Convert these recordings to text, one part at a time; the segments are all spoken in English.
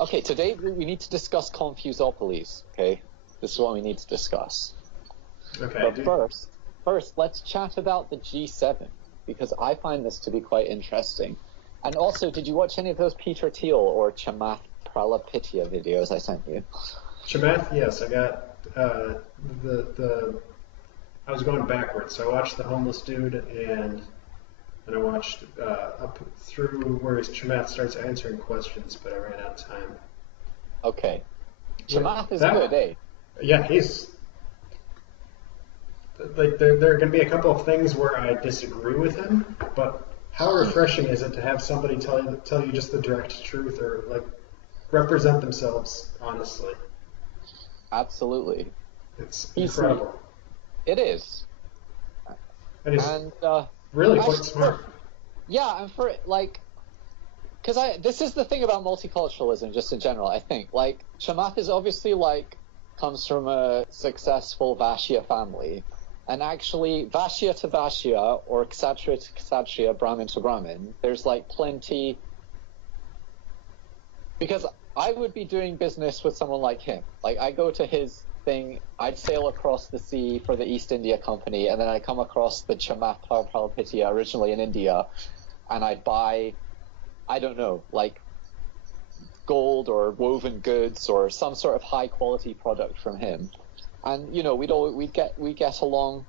Okay, today we need to discuss Confusopolis, okay? This is what we need to discuss. Okay, But dude. first, let's chat about the G7, because I find this to be quite interesting. And also, did you watch any of those Peter Thiel or Chamath Palihapitiya videos I sent you? Chamath, yes, I got the. I was going backwards, so I watched the homeless dude, and then I watched up through where Chamath starts answering questions, but I ran out of time. Okay. Yeah, Chamath is that, good, eh? yeah, he's like there are going to be a couple of things where I disagree with him, but how refreshing is it to have somebody tell you just the direct truth or like represent themselves honestly? Absolutely. It's He's incredible. It is. And he's And really quite actually, smart. yeah, and for like, because this is the thing about multiculturalism, just in general. I think like Chamath is obviously like comes from a successful Vashya family, and actually Vashya to Vashya or Kshatriya to Kshatriya, Brahmin to Brahmin, there's like plenty. Because I would be doing business with someone like him. Like I go to his thing, I'd sail across the sea for the East India Company, and then I come across the Chamath Palihapitiya originally in India, and I'd buy, I don't know, like gold or woven goods or some sort of high quality product from him. And you know, we'd get along.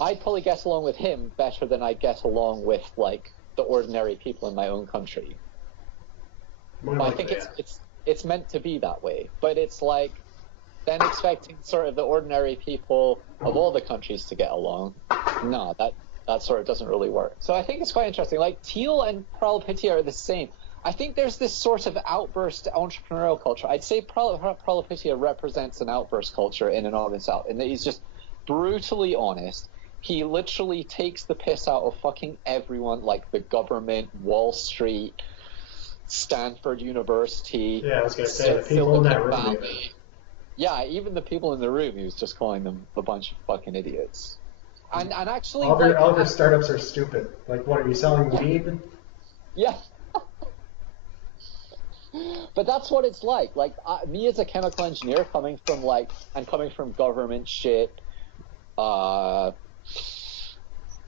I'd probably get along with him better than I'd get along with like the ordinary people in my own country. More But I likely, think yeah. it's meant to be that way. But it's like then expecting sort of the ordinary people of all the countries to get along. No, that sort of doesn't really work. So I think it's quite interesting. Like Thiel and Palihapitiya are the same. I think there's this sort of outburst entrepreneurial culture. I'd say Palihapitiya represents an outburst culture in and of itself, in that he's just brutally honest. He literally takes the piss out of fucking everyone, like the government, Wall Street, Stanford University, Yeah, I was gonna say the people in that Silicon room even. Valley. Yeah, even the people in the room, he was just calling them a bunch of fucking idiots. And actually, like, All their startups are stupid. Like, what are you selling weed? yeah, but that's what it's like. Like, me as a chemical engineer, coming from government shit, uh,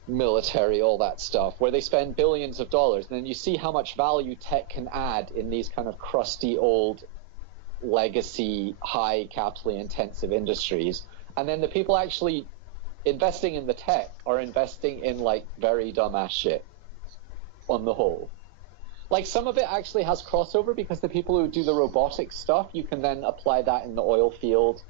military, all that stuff, where they spend billions of dollars, and then you see how much value tech can add in these kind of crusty old legacy, high capitally intensive industries. And then the people actually investing in the tech are investing in like very dumbass shit on the whole. Like some of it actually has crossover because the people who do the robotic stuff, you can then apply that in the oil field.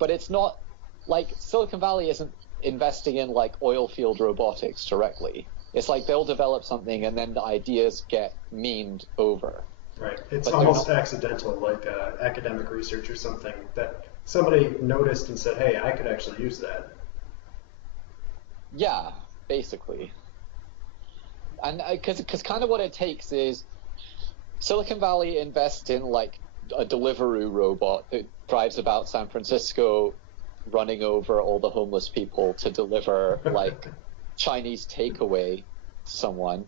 But it's not like Silicon Valley isn't investing in like oil field robotics directly. It's like they'll develop something and then the ideas get memed over. Right. It's But they're almost not. accidental, like academic research or something that somebody noticed and said, "Hey, I could actually use that." Yeah, basically. And because kind of what it takes is Silicon Valley invests in like a Deliveroo robot that drives about San Francisco, running over all the homeless people to deliver like Chinese takeaway to someone.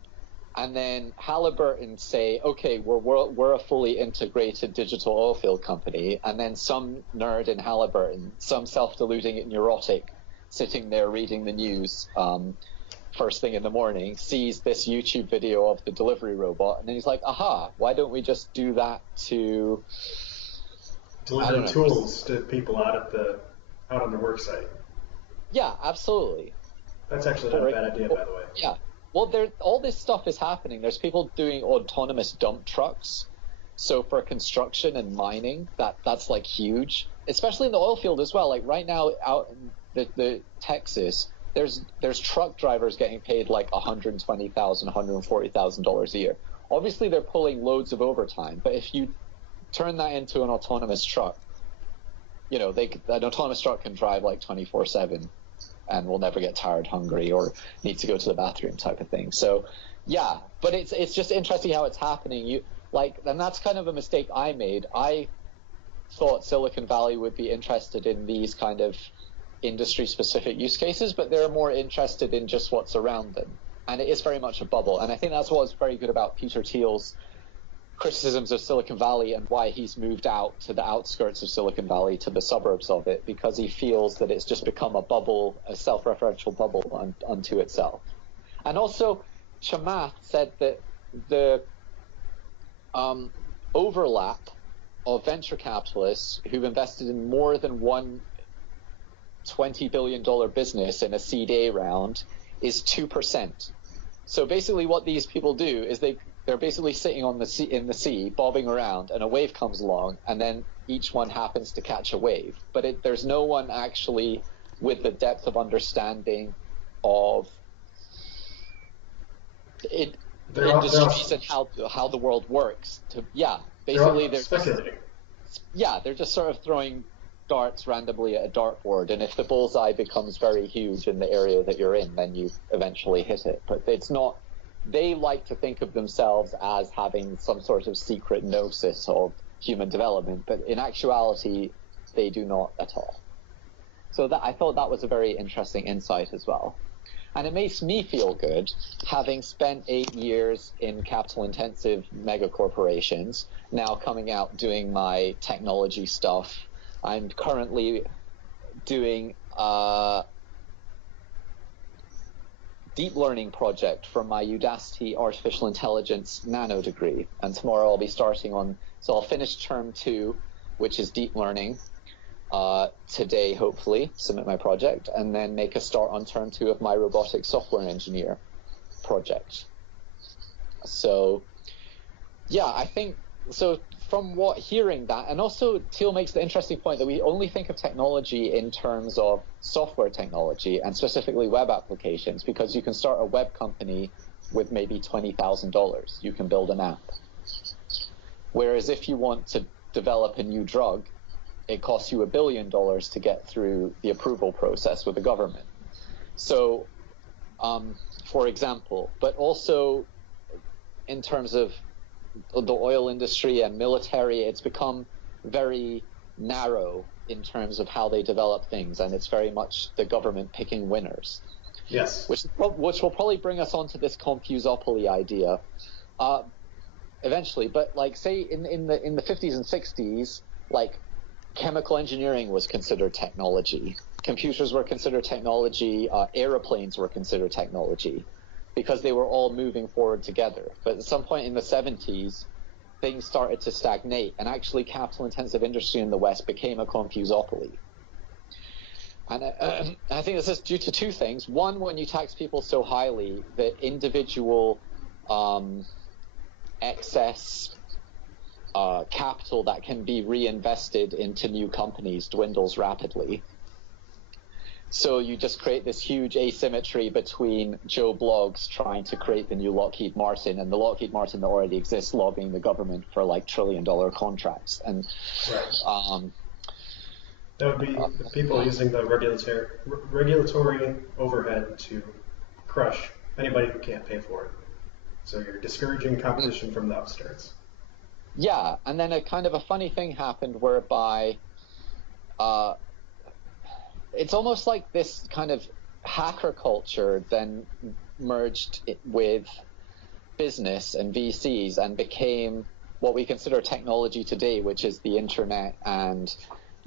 And then Halliburton say, okay, we're a fully integrated digital oil field company. And then some nerd in Halliburton, some self-deluding neurotic, sitting there reading the news first thing in the morning, sees this YouTube video of the delivery robot, and then he's like, aha, why don't we just do that to Delivering tools to people out on the work site. Yeah, absolutely. That's actually not a bad idea, by the way. Yeah. Well, all this stuff is happening. There's people doing autonomous dump trucks. So for construction and mining, that's like huge, especially in the oil field as well. Like right now out in the Texas, there's truck drivers getting paid like $120,000, $140,000 a year. Obviously, they're pulling loads of overtime, but if you turn that into an autonomous truck, you know, an autonomous truck can drive like 24/7 and will never get tired, hungry, or need to go to the bathroom type of thing. So, yeah, but it's just interesting how it's happening. And that's kind of a mistake I made. I thought Silicon Valley would be interested in these kind of industry-specific use cases, but they're more interested in just what's around them. And it is very much a bubble. And I think that's what's very good about Peter Thiel's criticisms of Silicon Valley and why he's moved out to the outskirts of Silicon Valley, to the suburbs of it, because he feels that it's just become a bubble, a self-referential bubble unto itself. And also, Chamath said that the overlap of venture capitalists who've invested in more than one $20 billion business in a seed A round is 2%. So basically what these people do is they're basically sitting on the sea, in the sea, bobbing around, and a wave comes along, and then each one happens to catch a wave. But there's no one actually with the depth of understanding of industries and how the world works. Basically they're just sort of throwing darts randomly at a dartboard, and if the bullseye becomes very huge in the area that you're in, then you eventually hit it. But it's not. They like to think of themselves as having some sort of secret gnosis of human development, but in actuality, they do not at all. So I thought that was a very interesting insight as well. And it makes me feel good, having spent 8 years in capital-intensive mega corporations, now coming out doing my technology stuff. I'm currently doing a deep learning project for my Udacity artificial intelligence nano degree, and tomorrow I'll be starting on. So I'll finish term 2, which is deep learning. Today, hopefully, submit my project, and then make a start on term 2 of my robotic software engineer project. So, yeah, I think so. From hearing that, and also Thiel makes the interesting point that we only think of technology in terms of software technology and specifically web applications, because you can start a web company with maybe $20,000. You can build an app. Whereas if you want to develop a new drug, it costs you $1 billion to get through the approval process with the government. So, for example, but also in terms of the oil industry and military, it's become very narrow in terms of how they develop things, and it's very much the government picking winners. Yes. Which will probably bring us onto this confusopoly idea eventually. But like, say in the 50s and 60s, like, chemical engineering was considered technology. Computers were considered technology. Aeroplanes were considered technology, because they were all moving forward together. But at some point in the 70s, things started to stagnate, and actually capital-intensive industry in the West became a confusopoly. And I think this is due to two things. One, when you tax people so highly, the individual excess capital that can be reinvested into new companies dwindles rapidly. So you just create this huge asymmetry between Joe Bloggs trying to create the new Lockheed Martin and the Lockheed Martin that already exists lobbying the government for like $1 trillion contracts. And that would be the people using the regulatory overhead to crush anybody who can't pay for it. So you're discouraging competition from the upstarts. Yeah, and then a kind of a funny thing happened whereby it's almost like this kind of hacker culture then merged with business and VCs and became what we consider technology today, which is the internet and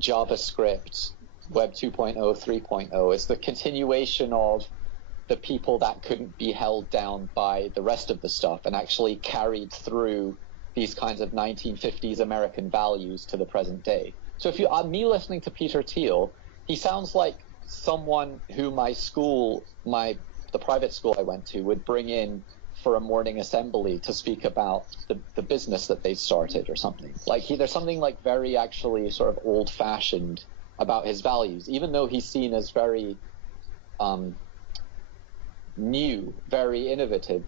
JavaScript, Web 2.0, 3.0. It's the continuation of the people that couldn't be held down by the rest of the stuff and actually carried through these kinds of 1950s American values to the present day. So if me listening to Peter Thiel, he sounds like someone who the private school I went to would bring in for a morning assembly to speak about the business that they started or something. Like there's something like very actually sort of old-fashioned about his values, even though he's seen as very new, very innovative,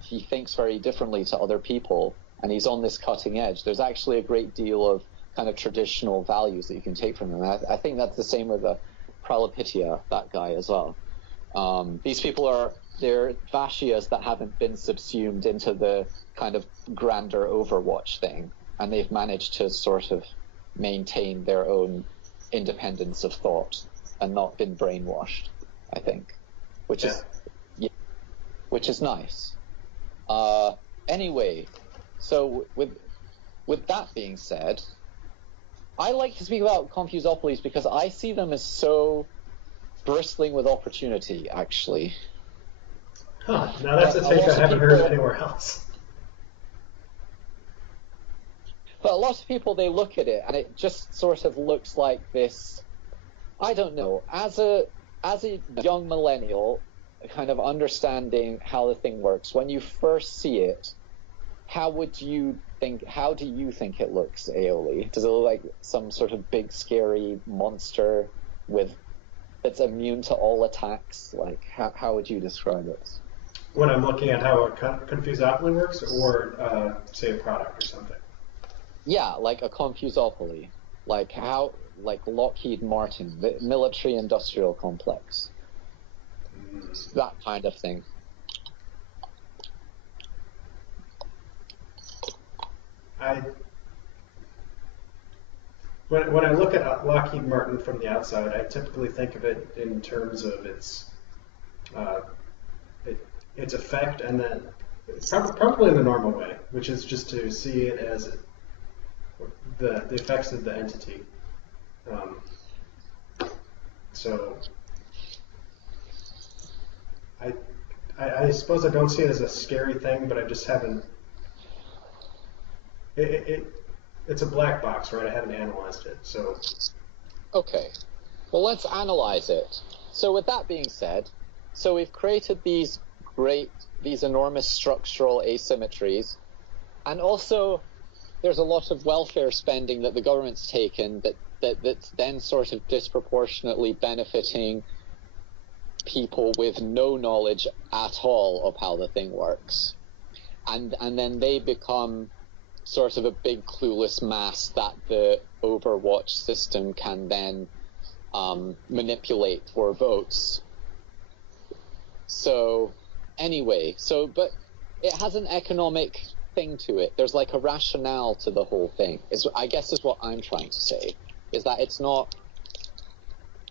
he thinks very differently to other people, and he's on this cutting edge. There's actually a great deal of kind of traditional values that you can take from them. I think that's the same with Pralapitya, that guy as well. These people they're Vashyas that haven't been subsumed into the kind of grander Overwatch thing, and they've managed to sort of maintain their own independence of thought and not been brainwashed, I think, which is nice. Anyway, So with that being said, I like to speak about Confusopolis because I see them as so bristling with opportunity, actually. Huh. Now that's a take I haven't heard anywhere else. But a lot of people, they look at it and it just sort of looks like this. I don't know. As a young millennial, kind of understanding how the thing works, when you first see it, how do you think it looks, Aeoli? Does it look like some sort of big scary monster that's immune to all attacks? Like, how would you describe it? When I'm looking at how a Confusopoly works, or say a product or something. Yeah, like a Confusopoly, like Lockheed Martin, the military-industrial complex, that kind of thing. When I look at Lockheed Martin from the outside, I typically think of it in terms of its effect, and then probably in the normal way, which is just to see it as the effects of the entity. So I suppose I don't see it as a scary thing, but I just haven't. It's a black box, right? I haven't analyzed it, so. Okay, well, let's analyze it. So with that being said, so we've created these enormous structural asymmetries, and also there's a lot of welfare spending that the government's taken that's then sort of disproportionately benefiting people with no knowledge at all of how the thing works. And then they become sort of a big clueless mass that the Overwatch system can then manipulate for votes. So anyway, but it has an economic thing to it. There's like a rationale to the whole thing. I guess is what I'm trying to say, is that it's not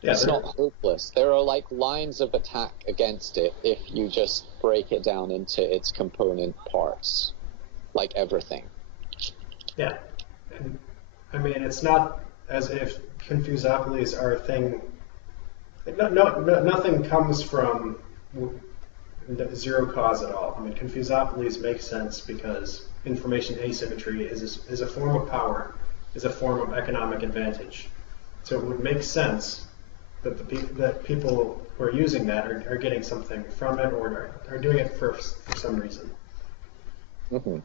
not hopeless. There are like lines of attack against it if you just break it down into its component parts, like everything. Yeah. And, I mean, it's not as if Confusopolis are a thing. Nothing comes from zero cause at all. I mean, Confusopolis makes sense because information asymmetry is a form of power, is a form of economic advantage. So it would make sense that people who are using that are getting something from it, or are doing it for some reason. Mm-hmm.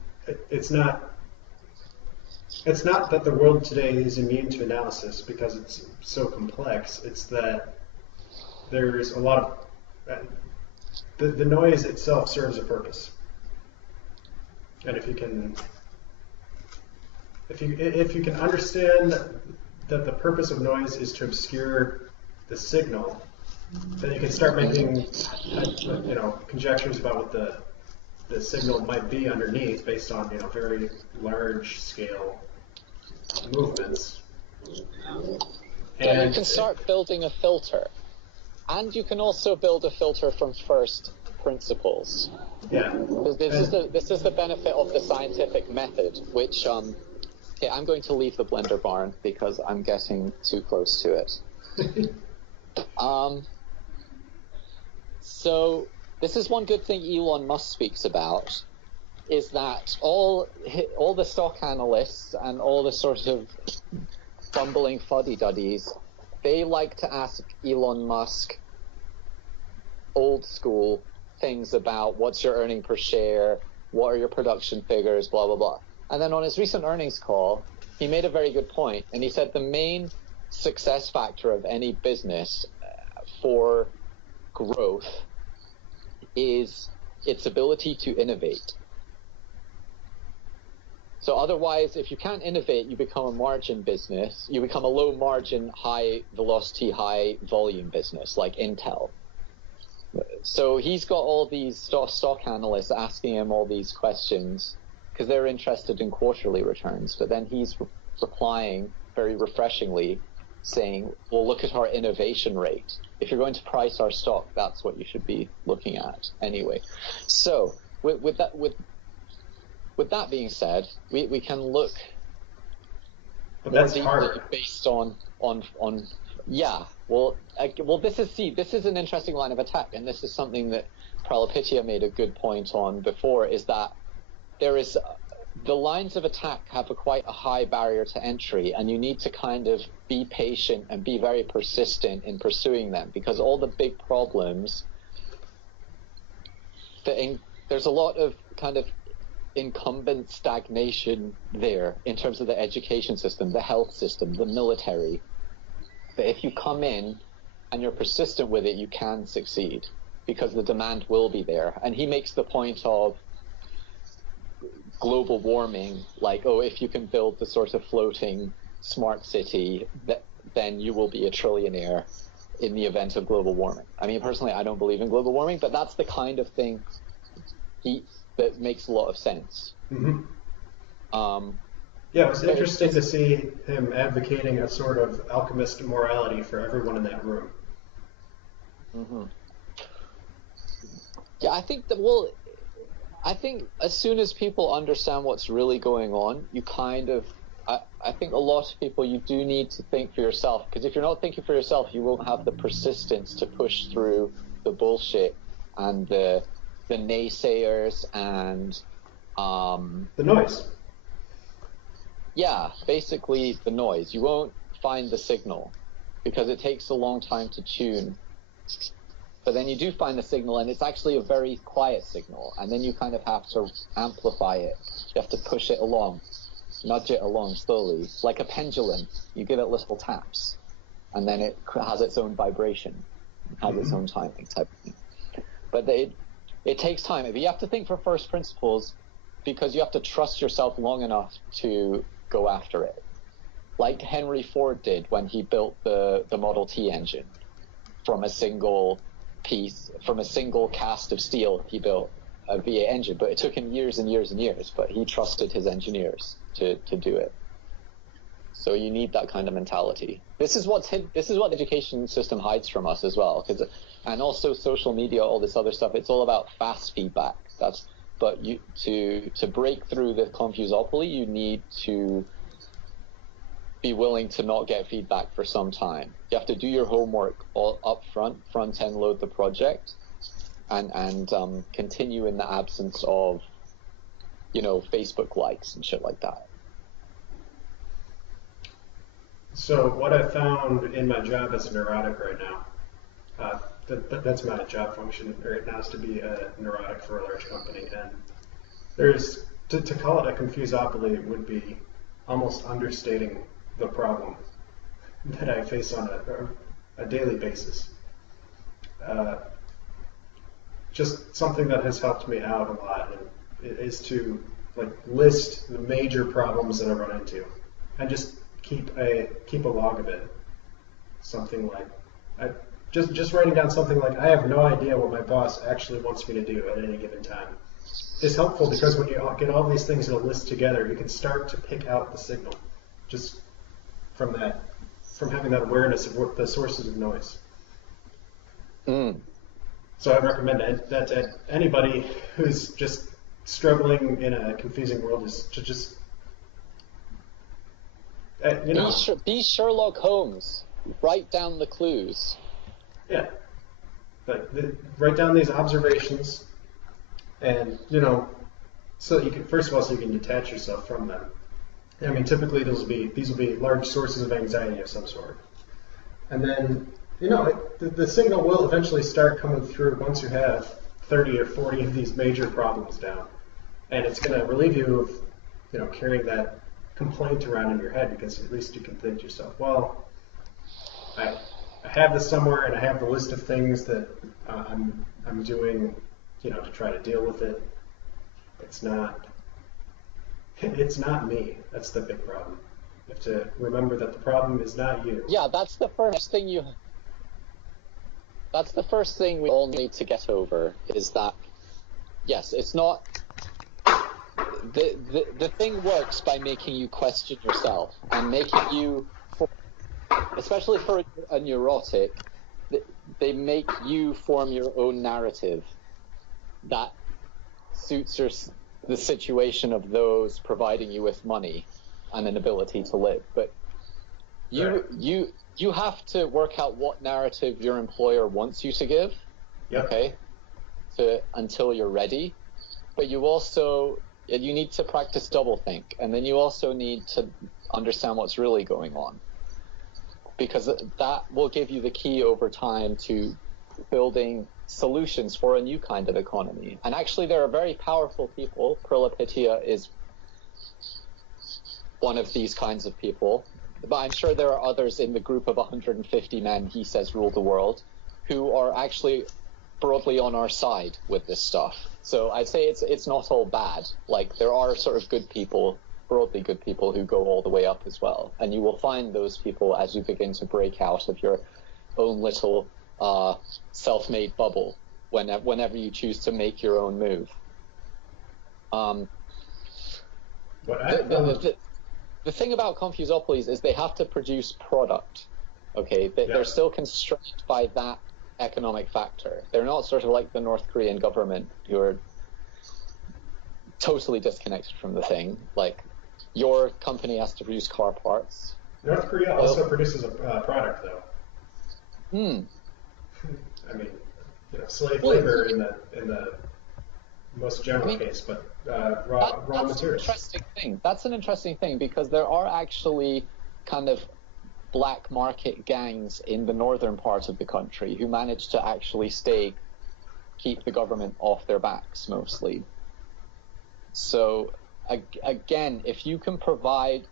It's not that the world today is immune to analysis because it's so complex. It's that there's a lot of the noise itself serves a purpose, and if you can understand that the purpose of noise is to obscure the signal, then you can start making conjectures about what the signal might be underneath based on very large scale movements. Yeah, you can start building a filter, and you can also build a filter from first principles. Yeah. This is the benefit of the scientific method, which okay, I'm going to leave the blender barn because I'm getting too close to it. So this is one good thing Elon Musk speaks about, is that all the stock analysts and all the sort of bumbling fuddy-duddies, they like to ask Elon Musk old school things about what's your earning per share, what are your production figures, blah, blah, blah. And then on his recent earnings call, he made a very good point, and he said the main success factor of any business for growth is its ability to innovate. So otherwise, if you can't innovate, you become a margin business. You become a low margin, high velocity, high volume business like Intel. So he's got all these stock analysts asking him all these questions because they're interested in quarterly returns. But then he's replying very refreshingly saying, well, look at our innovation rate. If you're going to price our stock, that's what you should be looking at anyway. So with with that being said, we can look But more that's deeply hard. based on yeah. Well, this is an interesting line of attack, and this is something that Pralapitya made a good point on before, is that there is the lines of attack have quite a high barrier to entry, and you need to kind of be patient and be very persistent in pursuing them, because all the big problems, there's a lot of kind of incumbent stagnation there in terms of the education system, the health system, the military, that if you come in and you're persistent with it, you can succeed, because the demand will be there. And he makes the point of global warming, like, oh, if you can build the sort of floating smart city, then you will be a trillionaire in the event of global warming. I mean, personally, I don't believe in global warming, but that's the kind of thing that makes a lot of sense. Mm-hmm. Yeah, it was interesting to see him advocating a sort of alchemist morality for everyone in that room. Mm-hmm. Yeah, I think as soon as people understand what's really going on, you kind of, I think a lot of people, you do need to think for yourself, because if you're not thinking for yourself, you won't have the persistence to push through the bullshit and the naysayers and the noise. Yeah, basically the noise. You won't find the signal because it takes a long time to tune. But then you do find the signal, and it's actually a very quiet signal, and then you kind of have to amplify it. You have to push it along, nudge it along slowly, like a pendulum. You give it little taps, and then it has its own vibration, has its own timing type of thing. But it takes time. You have to think for first principles, because you have to trust yourself long enough to go after it. Like Henry Ford did when he built the Model T engine from a single cast of steel. He built a V8 engine, but it took him years and years and years, but he trusted his engineers to do it. So you need that kind of mentality. This is what the education system hides from us as well, and also social media, all this other stuff. It's all about fast feedback. But to break through the confusopoly, you need to be willing to not get feedback for some time. You have to do your homework all up front end load the project, and continue in the absence of, Facebook likes and shit like that. So what I found in my job as a neurotic right now, that's my job function right now, is to be a neurotic for a large company, and there's to call it a confusopoly would be almost understating the problem that I face on a daily basis. Just something that has helped me out a lot is to list the major problems that I run into, and just keep a log of it. Something like just writing down something like, I have no idea what my boss actually wants me to do at any given time, is helpful, because when you get all these things in a list together, you can start to pick out the signal just from having that awareness of what the sources of noise. So I recommend that to anybody who's just struggling in a confusing world, is to just be Sherlock Holmes. Write down the clues. Yeah, but write down these observations, and so you can, first of all, so you can detach yourself from them. I mean, typically these will be large sources of anxiety of some sort, and then the signal will eventually start coming through once you have 30 or 40 of these major problems down, and it's going to relieve you of carrying that complaint around in your head, because at least you can think to yourself, well, I have this somewhere, and I have the list of things that I'm doing, to try to deal with it. It's not me. That's the big problem. You have to remember that the problem is not you. Yeah, that's the first thing we all need to get over, is that, yes, it's not, the thing works by making you question yourself, and making you, especially for a neurotic, they make you form your own narrative that suits the situation of those providing you with money and an ability to live. But you have to work out what narrative your employer wants you to give, okay, until you're ready. But you need to practice doublethink, and then you also need to understand what's really going on, because that will give you the key over time to building solutions for a new kind of economy. And actually, there are very powerful people. Prilipitya is one of these kinds of people, but I'm sure there are others in the group of 150 men he says rule the world, who are actually broadly on our side with this stuff. So I'd say it's not all bad. Like, there are sort of good people, broadly good people, who go all the way up as well. And you will find those people as you begin to break out of your own little self-made bubble whenever you choose to make your own move. The thing about Confusopolis is they have to produce product. Okay, they're still constrained by that economic factor. They're not sort of like the North Korean government, who are totally disconnected from the thing. Like, your company has to produce car parts. North Korea also produces a product, though. I mean, slave labor in the most general case, but raw materials. That's an interesting thing, because there are actually kind of black market gangs in the northern part of the country who manage to actually keep the government off their backs mostly. So again, if you can provide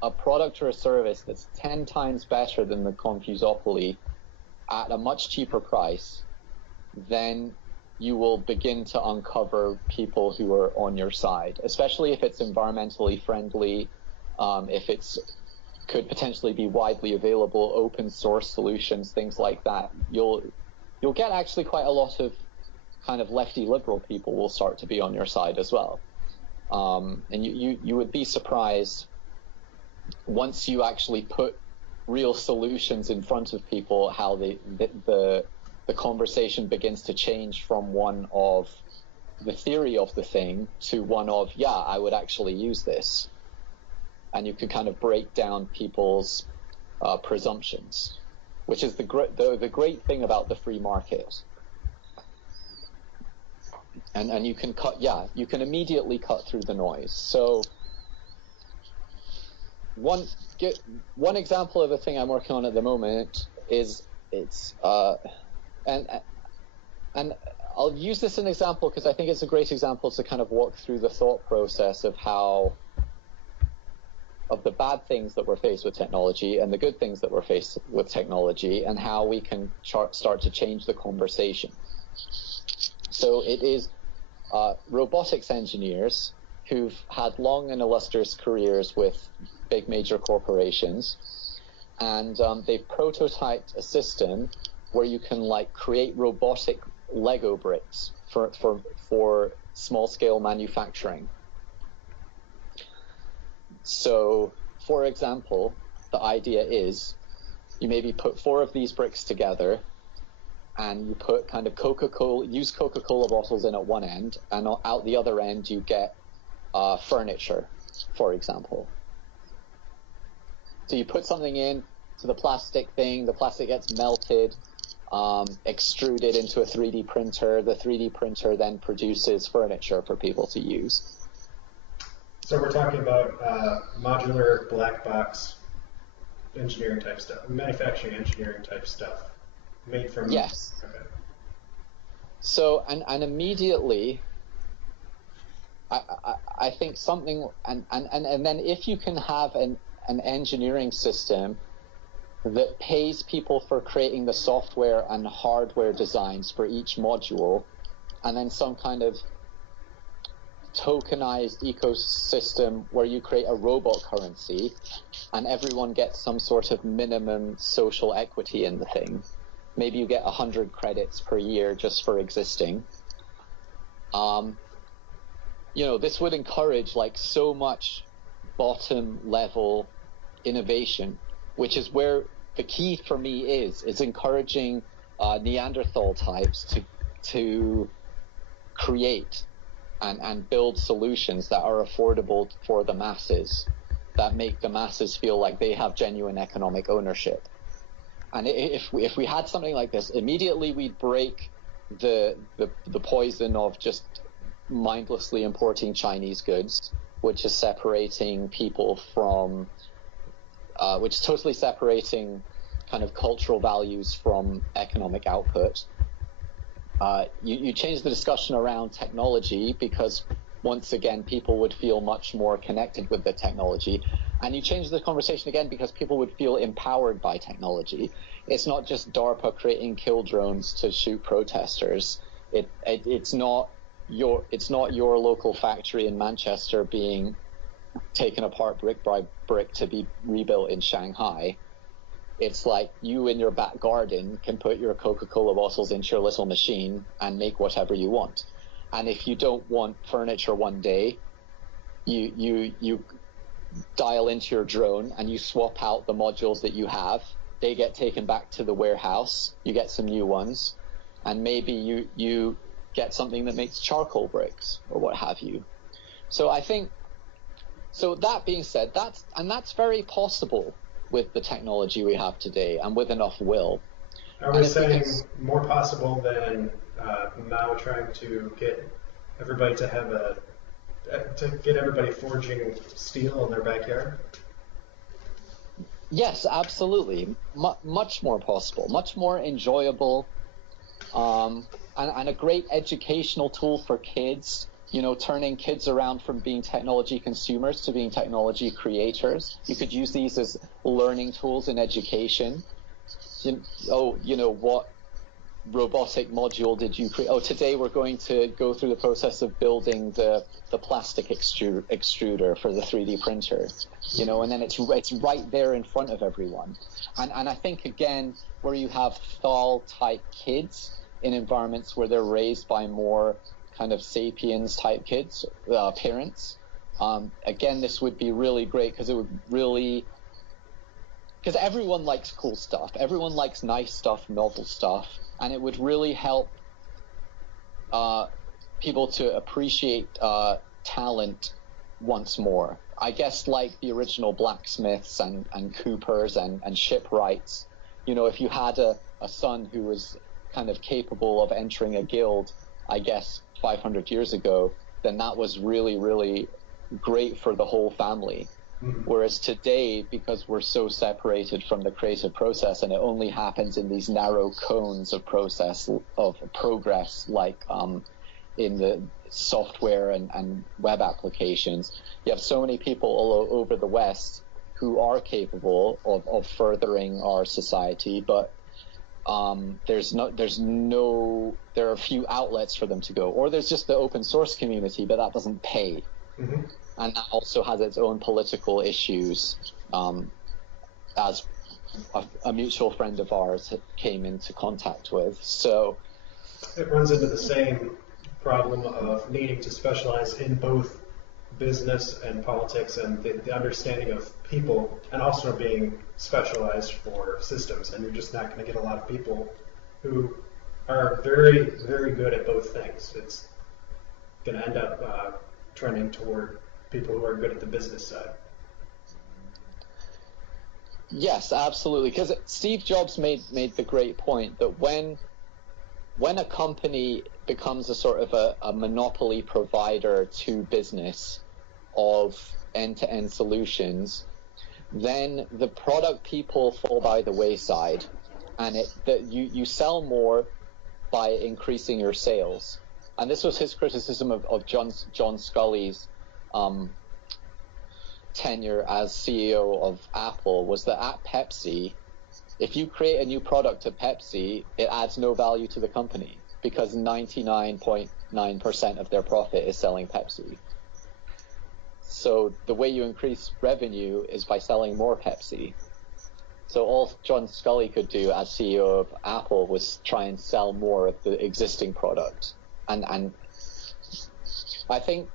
a product or a service that's 10 times better than the Confusopoly at a much cheaper price, then you will begin to uncover people who are on your side, especially if it's environmentally friendly, if it's could potentially be widely available, open source solutions, things like that. You'll get actually quite a lot of kind of lefty liberal people will start to be on your side as well. And you would be surprised once you actually put real solutions in front of people, how the conversation begins to change from one of the theory of the thing to one of, I would actually use this. And you can kind of break down people's presumptions, which is the great thing about the free market. And you can you can immediately cut through the noise. So one example of a thing I'm working on at the moment is and I'll use this as an example because I think it's a great example to kind of walk through the thought process of the bad things that we're faced with technology and the good things that we're faced with technology, and how we can start to change the conversation. So it is robotics engineers who've had long and illustrious careers with big major corporations, and they've prototyped a system where you can create robotic Lego bricks for small-scale manufacturing. So, for example, the idea is you maybe put 4 of these bricks together, and you put kind of use Coca-Cola bottles in at one end, and out the other end you get furniture, for example. So you put something in to the plastic thing, the plastic gets melted, extruded into a 3D printer. The 3D printer then produces furniture for people to use. So we're talking about modular black box engineering type stuff, manufacturing engineering type stuff, made from... Yes. Okay. So, and immediately, I think something, and then if you can have an engineering system that pays people for creating the software and hardware designs for each module, and then some kind of tokenized ecosystem where you create a robot currency and everyone gets some sort of minimum social equity in the thing. Maybe you get 100 credits per year just for existing. This would encourage so much bottom level innovation, which is where the key for me is encouraging Neanderthal types to create and build solutions that are affordable for the masses, that make the masses feel like they have genuine economic ownership. And if we had something like this, immediately we'd break the poison of just mindlessly importing Chinese goods, which is separating people from, which is totally separating kind of cultural values from economic output. You change the discussion around technology, because once again people would feel much more connected with the technology, and you change the conversation again because people would feel empowered by technology. It's not just DARPA creating kill drones to shoot protesters. It's not your local factory in Manchester being taken apart brick by brick to be rebuilt in Shanghai. It's like you in your back garden can put your Coca-Cola bottles into your little machine and make whatever you want. And if you don't want furniture one day, you dial into your drone and you swap out the modules that you have. They get taken back to the warehouse. You get some new ones, and maybe you get something that makes charcoal bricks or what have you. So I think, so that being said, that's very possible with the technology we have today and with enough will. Are we saying more possible than Mao trying to get everybody to have to get everybody forging steel in their backyard? Yes, absolutely. Much more possible, much more enjoyable, and a great educational tool for kids. You know, turning kids around from being technology consumers to being technology creators. You could use these as learning tools in education. What robotic module did you create? Oh, today we're going to go through the process of building the plastic extruder for the 3D printer. And then it's right there in front of everyone. And I think, again, where you have Thal-type kids in environments where they're raised by more kind of sapiens type kids, parents, again, this would be really great, because everyone likes cool stuff, everyone likes nice stuff, novel stuff, and it would really help people to appreciate talent once more. I guess like the original blacksmiths and coopers and shipwrights. If you had a son who was kind of capable of entering a guild, I guess 500 years ago, then that was really, really great for the whole family. Mm-hmm. Whereas today, because we're so separated from the creative process, and it only happens in these narrow cones of progress, like in the software and web applications, you have so many people all over the West who are capable of furthering our society, but there are a few outlets for them to go, or there's just the open source community, but that doesn't pay. Mm-hmm. And that also has its own political issues, as a mutual friend of ours came into contact with. So it runs into the same problem of needing to specialize in both business and politics and the understanding of people, and also being specialized for systems. And you're just not going to get a lot of people who are very, very good at both things. It's going to end up trending toward people who are good at the business side. Yes, absolutely. Because Steve Jobs made the great point that when a company becomes a sort of a monopoly provider to business of end-to-end solutions, then the product people fall by the wayside, and you sell more by increasing your sales. And this was his criticism of John Scully's tenure as CEO of Apple, was that at Pepsi, if you create a new product at Pepsi, it adds no value to the company, because 99.9% of their profit is selling Pepsi. So the way you increase revenue is by selling more Pepsi. So all John Scully could do as CEO of Apple was try and sell more of the existing product. And I think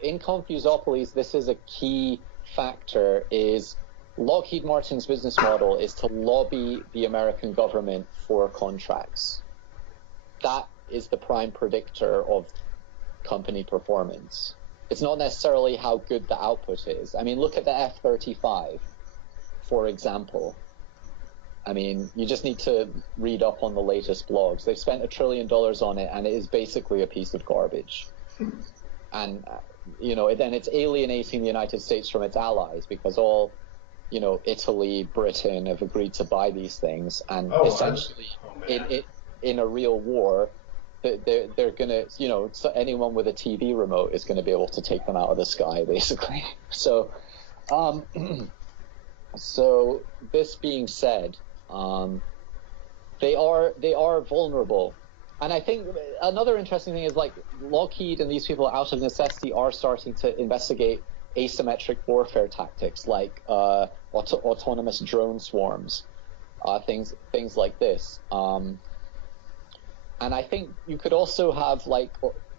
in Confusopolis, this is a key factor, is Lockheed Martin's business model is to lobby the American government for contracts. That is the prime predictor of company performance. It's not necessarily how good the output is. I mean, look at the F-35, for example. I mean, you just need to read up on the latest blogs. They've spent $1 trillion on it, and it is basically a piece of garbage. And, then it's alienating the United States from its allies, because all, Italy, Britain have agreed to buy these things. And essentially, in a real war, they're going to, so anyone with a TV remote is going to be able to take them out of the sky, basically. So, so this being said, they are vulnerable. And I think another interesting thing is, like, Lockheed and these people, out of necessity, are starting to investigate asymmetric warfare tactics, like autonomous drone swarms, things like this. And I think you could also have, like,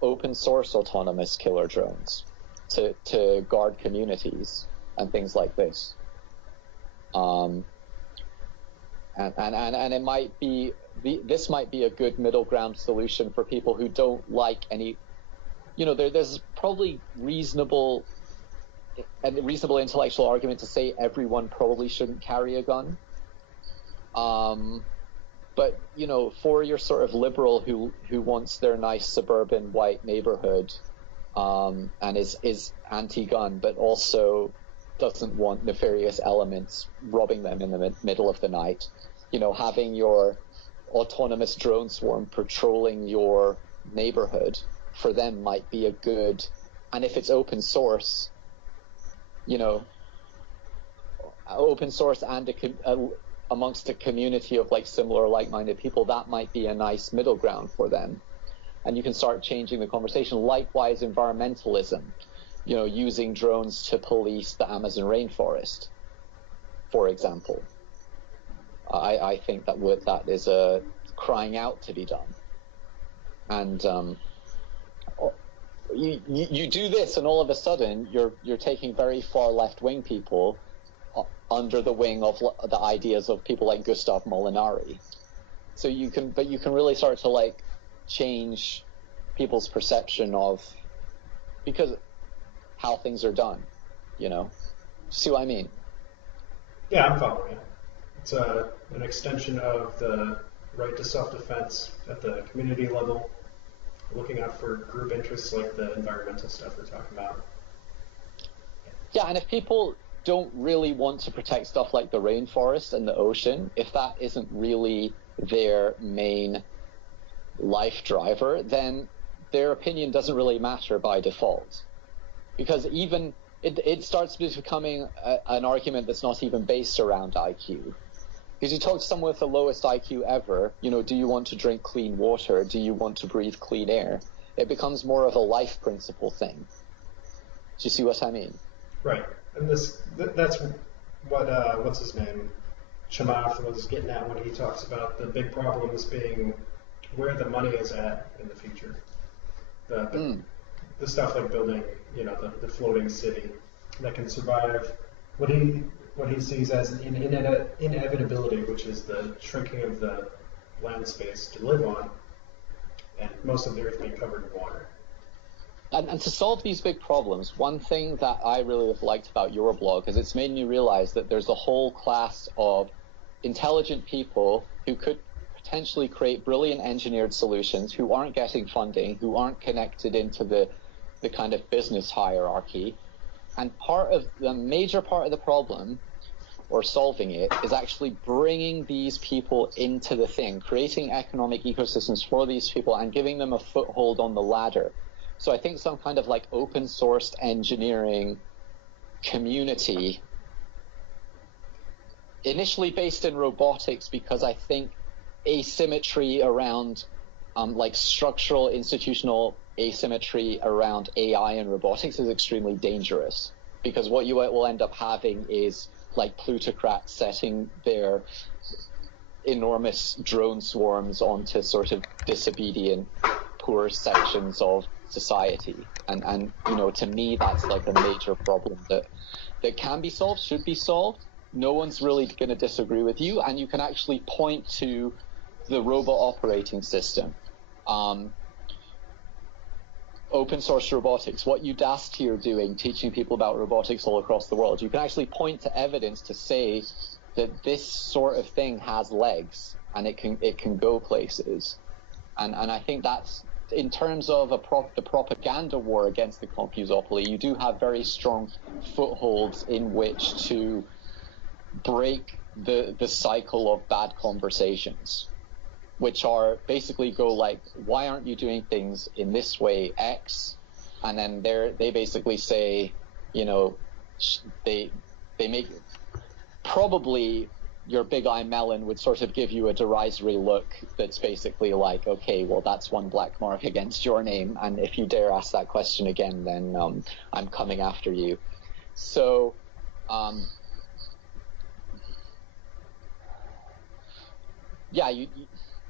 open source autonomous killer drones to guard communities and things like this. And it might be this might be a good middle ground solution for people who don't like any. There's probably reasonable intellectual argument to say everyone probably shouldn't carry a gun. But for your sort of liberal who wants their nice suburban white neighborhood, and is anti-gun, but also doesn't want nefarious elements robbing them in the middle of the night, having your autonomous drone swarm patrolling your neighborhood for them might be a good. And if it's open source, open source and amongst a community of, like, similar like-minded people, that might be a nice middle ground for them. And you can start changing the conversation. Likewise, environmentalism, using drones to police the Amazon rainforest, for example. I think that is a crying out to be done. And you do this, and all of a sudden you're taking very far left-wing people under the wing of the ideas of people like Gustav Molinari. So you can really start to, like, change people's perception of, because how things are done, See what I mean? Yeah, I'm following you. It's an extension of the right to self-defense at the community level, looking out for group interests like the environmental stuff we're talking about. Yeah, and if people don't really want to protect stuff like the rainforest and the ocean, if that isn't really their main life driver, then their opinion doesn't really matter by default. Because even it starts becoming an argument that's not even based around IQ. Because you talk to someone with the lowest IQ ever, do you want to drink clean water? Do you want to breathe clean air? It becomes more of a life principle thing. Do you see what I mean? Right. And that's what, what's his name? Chamath was getting at when he talks about the big problems being where the money is at in the future. The stuff like building, the floating city that can survive what he sees as an inevitability, which is the shrinking of the land space to live on, and most of the earth being covered in water. And to solve these big problems, one thing that I really have liked about your blog is it's made me realize that there's a whole class of intelligent people who could potentially create brilliant engineered solutions, who aren't getting funding, who aren't connected into the kind of business hierarchy. And major part of the problem, or solving it, is actually bringing these people into the thing, creating economic ecosystems for these people and giving them a foothold on the ladder. So I think some kind of, like, open sourced engineering community, initially based in robotics, because I think asymmetry around, like, structural institutional asymmetry around AI and robotics is extremely dangerous, because what you will end up having is, like, plutocrats setting their enormous drone swarms onto sort of disobedient, poor sections of society. And to me, that's, like, a major problem that can be solved, should be solved. No one's really going to disagree with you, and you can actually point to the robot operating system. open source robotics, what Udacity are doing, teaching people about robotics all across the world, you can actually point to evidence to say that this sort of thing has legs and it can go places. And I think that's, in terms of the propaganda war against the Confusopoly, you do have very strong footholds in which to break the cycle of bad conversations, which are basically go like, why aren't you doing things in this way, X? And then they basically say, you know, they make, probably your big eye melon would sort of give you a derisory look that's basically like, okay, well, that's one black mark against your name, and if you dare ask that question again, then I'm coming after you. So yeah, you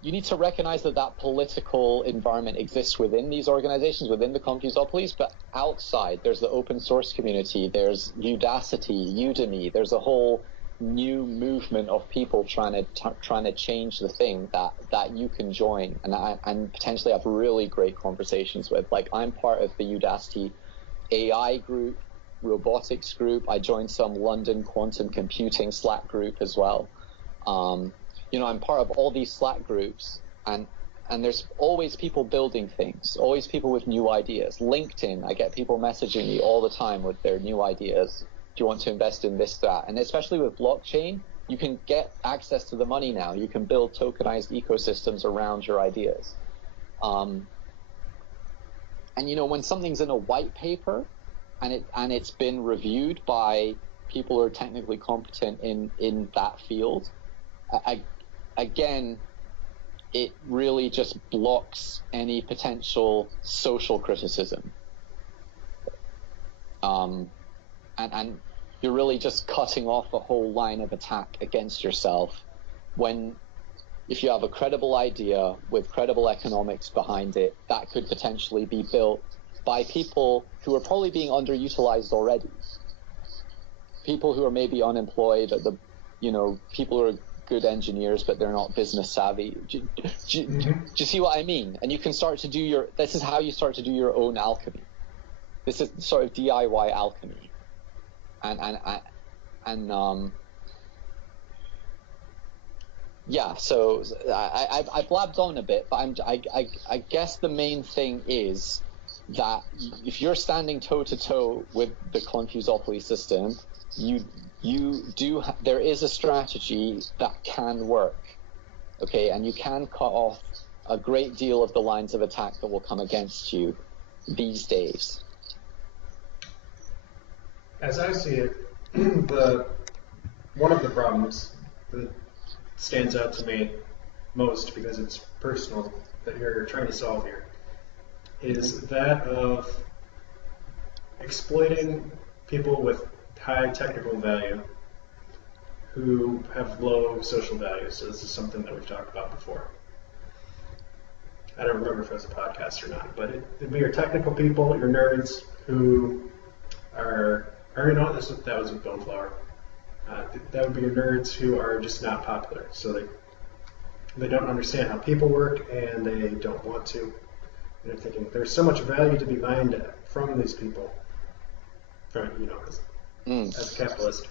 need to recognize that political environment exists within these organizations, within the Confusopolis, but outside, there's the open source community, there's Udacity, Udemy, there's a whole new movement of people trying to change the thing that you can join and potentially have really great conversations with. Like, I'm part of the Udacity AI group, robotics group. I joined some London quantum computing Slack group as well. You know, I'm part of all these Slack groups, and there's always people building things, always people with new ideas. LinkedIn, I get people messaging me all the time with their new ideas. Do you want to invest in this, that? And especially with blockchain, you can get access to the money now. You can build tokenized ecosystems around your ideas. And you know, when something's in a white paper and it's been reviewed by people who are technically competent in that field, again, it really just blocks any potential social criticism. And you're really just cutting off a whole line of attack against yourself if you have a credible idea with credible economics behind it, that could potentially be built by people who are probably being underutilized already. People who are maybe unemployed, people who are good engineers, but they're not business savvy. Do you see what I mean? And you can start to do this is how you start to do your own alchemy. This is sort of DIY alchemy. Yeah, so I blabbed on a bit, but I guess the main thing is that if you're standing toe to toe with the Confusopoly system, there is a strategy that can work, okay, and you can cut off a great deal of the lines of attack that will come against you these days. As I see it, one of the problems that stands out to me most, because it's personal, that you're trying to solve here, is that of exploiting people with high technical value who have low social value. So this is something that we've talked about before. I don't remember if it was a podcast or not, but it'd be your technical people, your nerds who are, or that was with Boneflower. That would be your nerds who are just not popular. So they don't understand how people work, and they don't want to. And they're thinking there's so much value to be mined from these people, as a capitalist.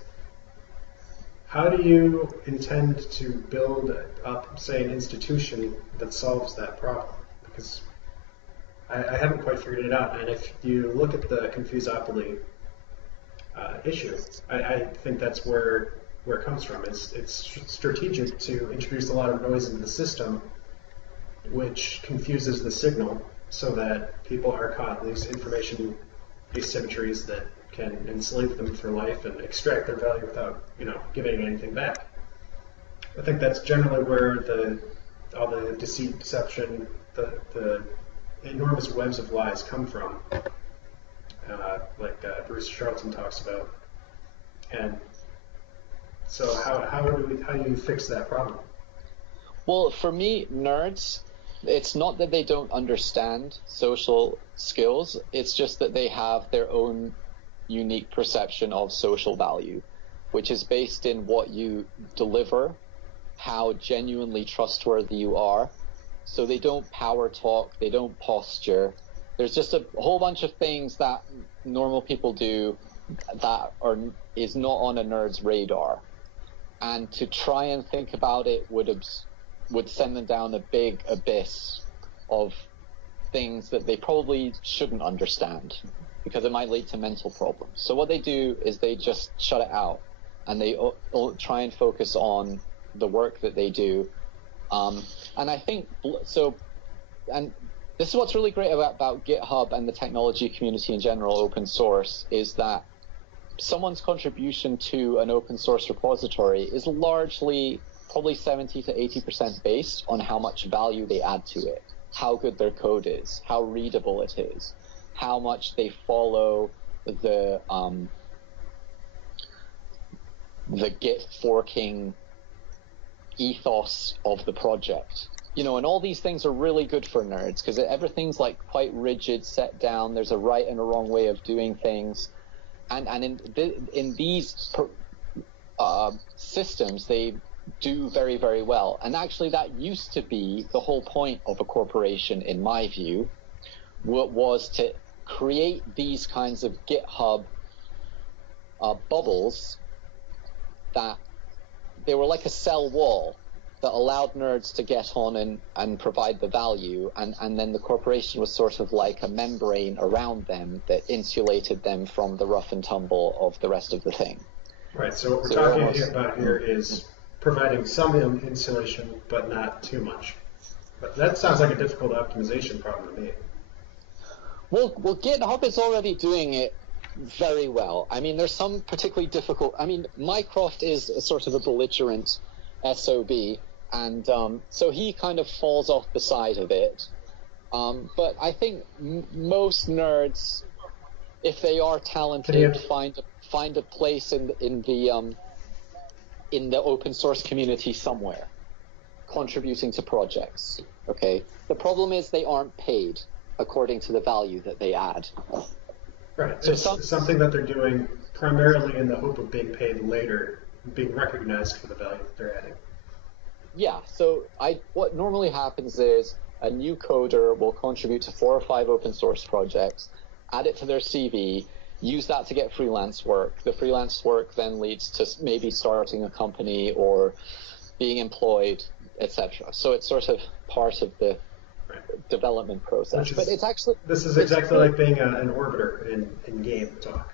How do you intend to build up, say, an institution that solves that problem? Because I haven't quite figured it out. And if you look at the Confusopoly issue, I think that's where it comes from. It's strategic to introduce a lot of noise into the system, which confuses the signal so that people are caught in these information asymmetries that can enslave them for life and extract their value without, giving anything back. I think that's generally where all the deceit, deception, the enormous webs of lies come from, like Bruce Charlton talks about. And so how do you fix that problem? Well, for me, nerds, it's not that they don't understand social skills, it's just that they have their own unique perception of social value, which is based in what you deliver, how genuinely trustworthy you are. So they don't power talk, they don't posture, There's just a whole bunch of things that normal people do that is not on a nerd's radar, and to try and think about it would send them down a big abyss of things that they probably shouldn't understand, because it might lead to mental problems. So what they do is they just shut it out, and they try and focus on the work that they do. And I think so. And this is what's really great about GitHub and the technology community in general, open source, is that someone's contribution to an open source repository is largely probably 70 to 80% based on how much value they add to it, how good their code is, how readable it is, how much they follow the Git forking ethos of the project. And all these things are really good for nerds because everything's like quite rigid, set down. There's a right and a wrong way of doing things, and in these systems they do very, very well. And actually, that used to be the whole point of a corporation, in my view, was to create these kinds of GitHub bubbles that they were like a cell wall that allowed nerds to get on and provide the value, and then the corporation was sort of like a membrane around them that insulated them from the rough and tumble of the rest of the thing. Right, so what we're talking about here is providing some insulation, but not too much. But that sounds like a difficult optimization problem to me. Well, GitHub is already doing it very well. I mean, there's some particularly difficult. I mean, Mycroft is a sort of a belligerent SOB, and so he kind of falls off the side of it. But I think most nerds, if they are talented, find a place in the open source community somewhere, contributing to projects. Okay. The problem is they aren't paid according to the value that they add. Right. So it's something that they're doing primarily in the hope of being paid later, being recognized for the value that they're adding. Yeah. So what normally happens is a new coder will contribute to 4 or 5 open source projects, add it to their CV, use that to get freelance work. The freelance work then leads to maybe starting a company or being employed, etc. So it's sort of part of the development process. But it's actually... This is exactly like being an orbiter in game talk.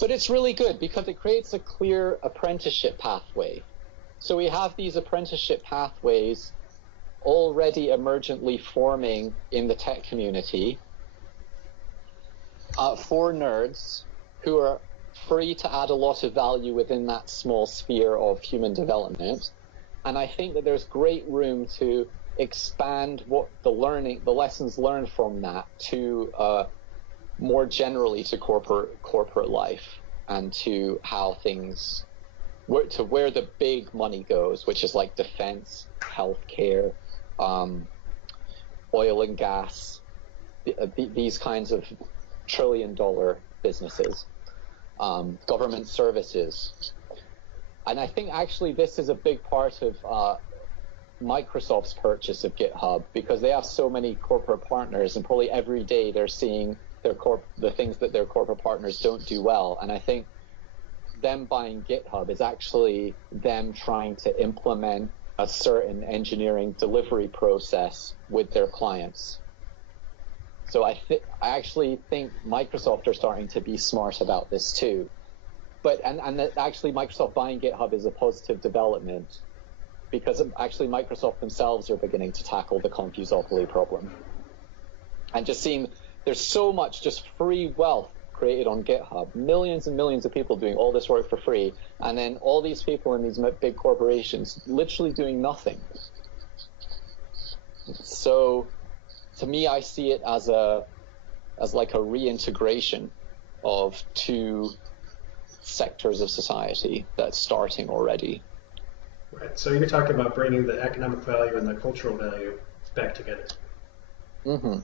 But it's really good because it creates a clear apprenticeship pathway. So we have these apprenticeship pathways already emergently forming in the tech community for nerds who are free to add a lot of value within that small sphere of human development. And I think that there's great room to expand what the lessons learned from that to more generally to corporate life and to how things, where the big money goes, which is like defense, healthcare, oil and gas, these kinds of trillion-dollar businesses, government services. And I think actually this is a big part of Microsoft's purchase of GitHub, because they have so many corporate partners, and probably every day they're seeing the things that their corporate partners don't do well. And I think them buying GitHub is actually them trying to implement a certain engineering delivery process with their clients. So I actually think Microsoft are starting to be smart about this too. But and that actually Microsoft buying GitHub is a positive development, because actually Microsoft themselves are beginning to tackle the confusopoly problem. And just seeing there's so much just free wealth created on GitHub, millions and millions of people doing all this work for free, and then all these people in these big corporations literally doing nothing. So to me, I see it as like a reintegration of 2 sectors of society that's starting already. Right. So you're talking about bringing the economic value and the cultural value back together. Mm-hmm.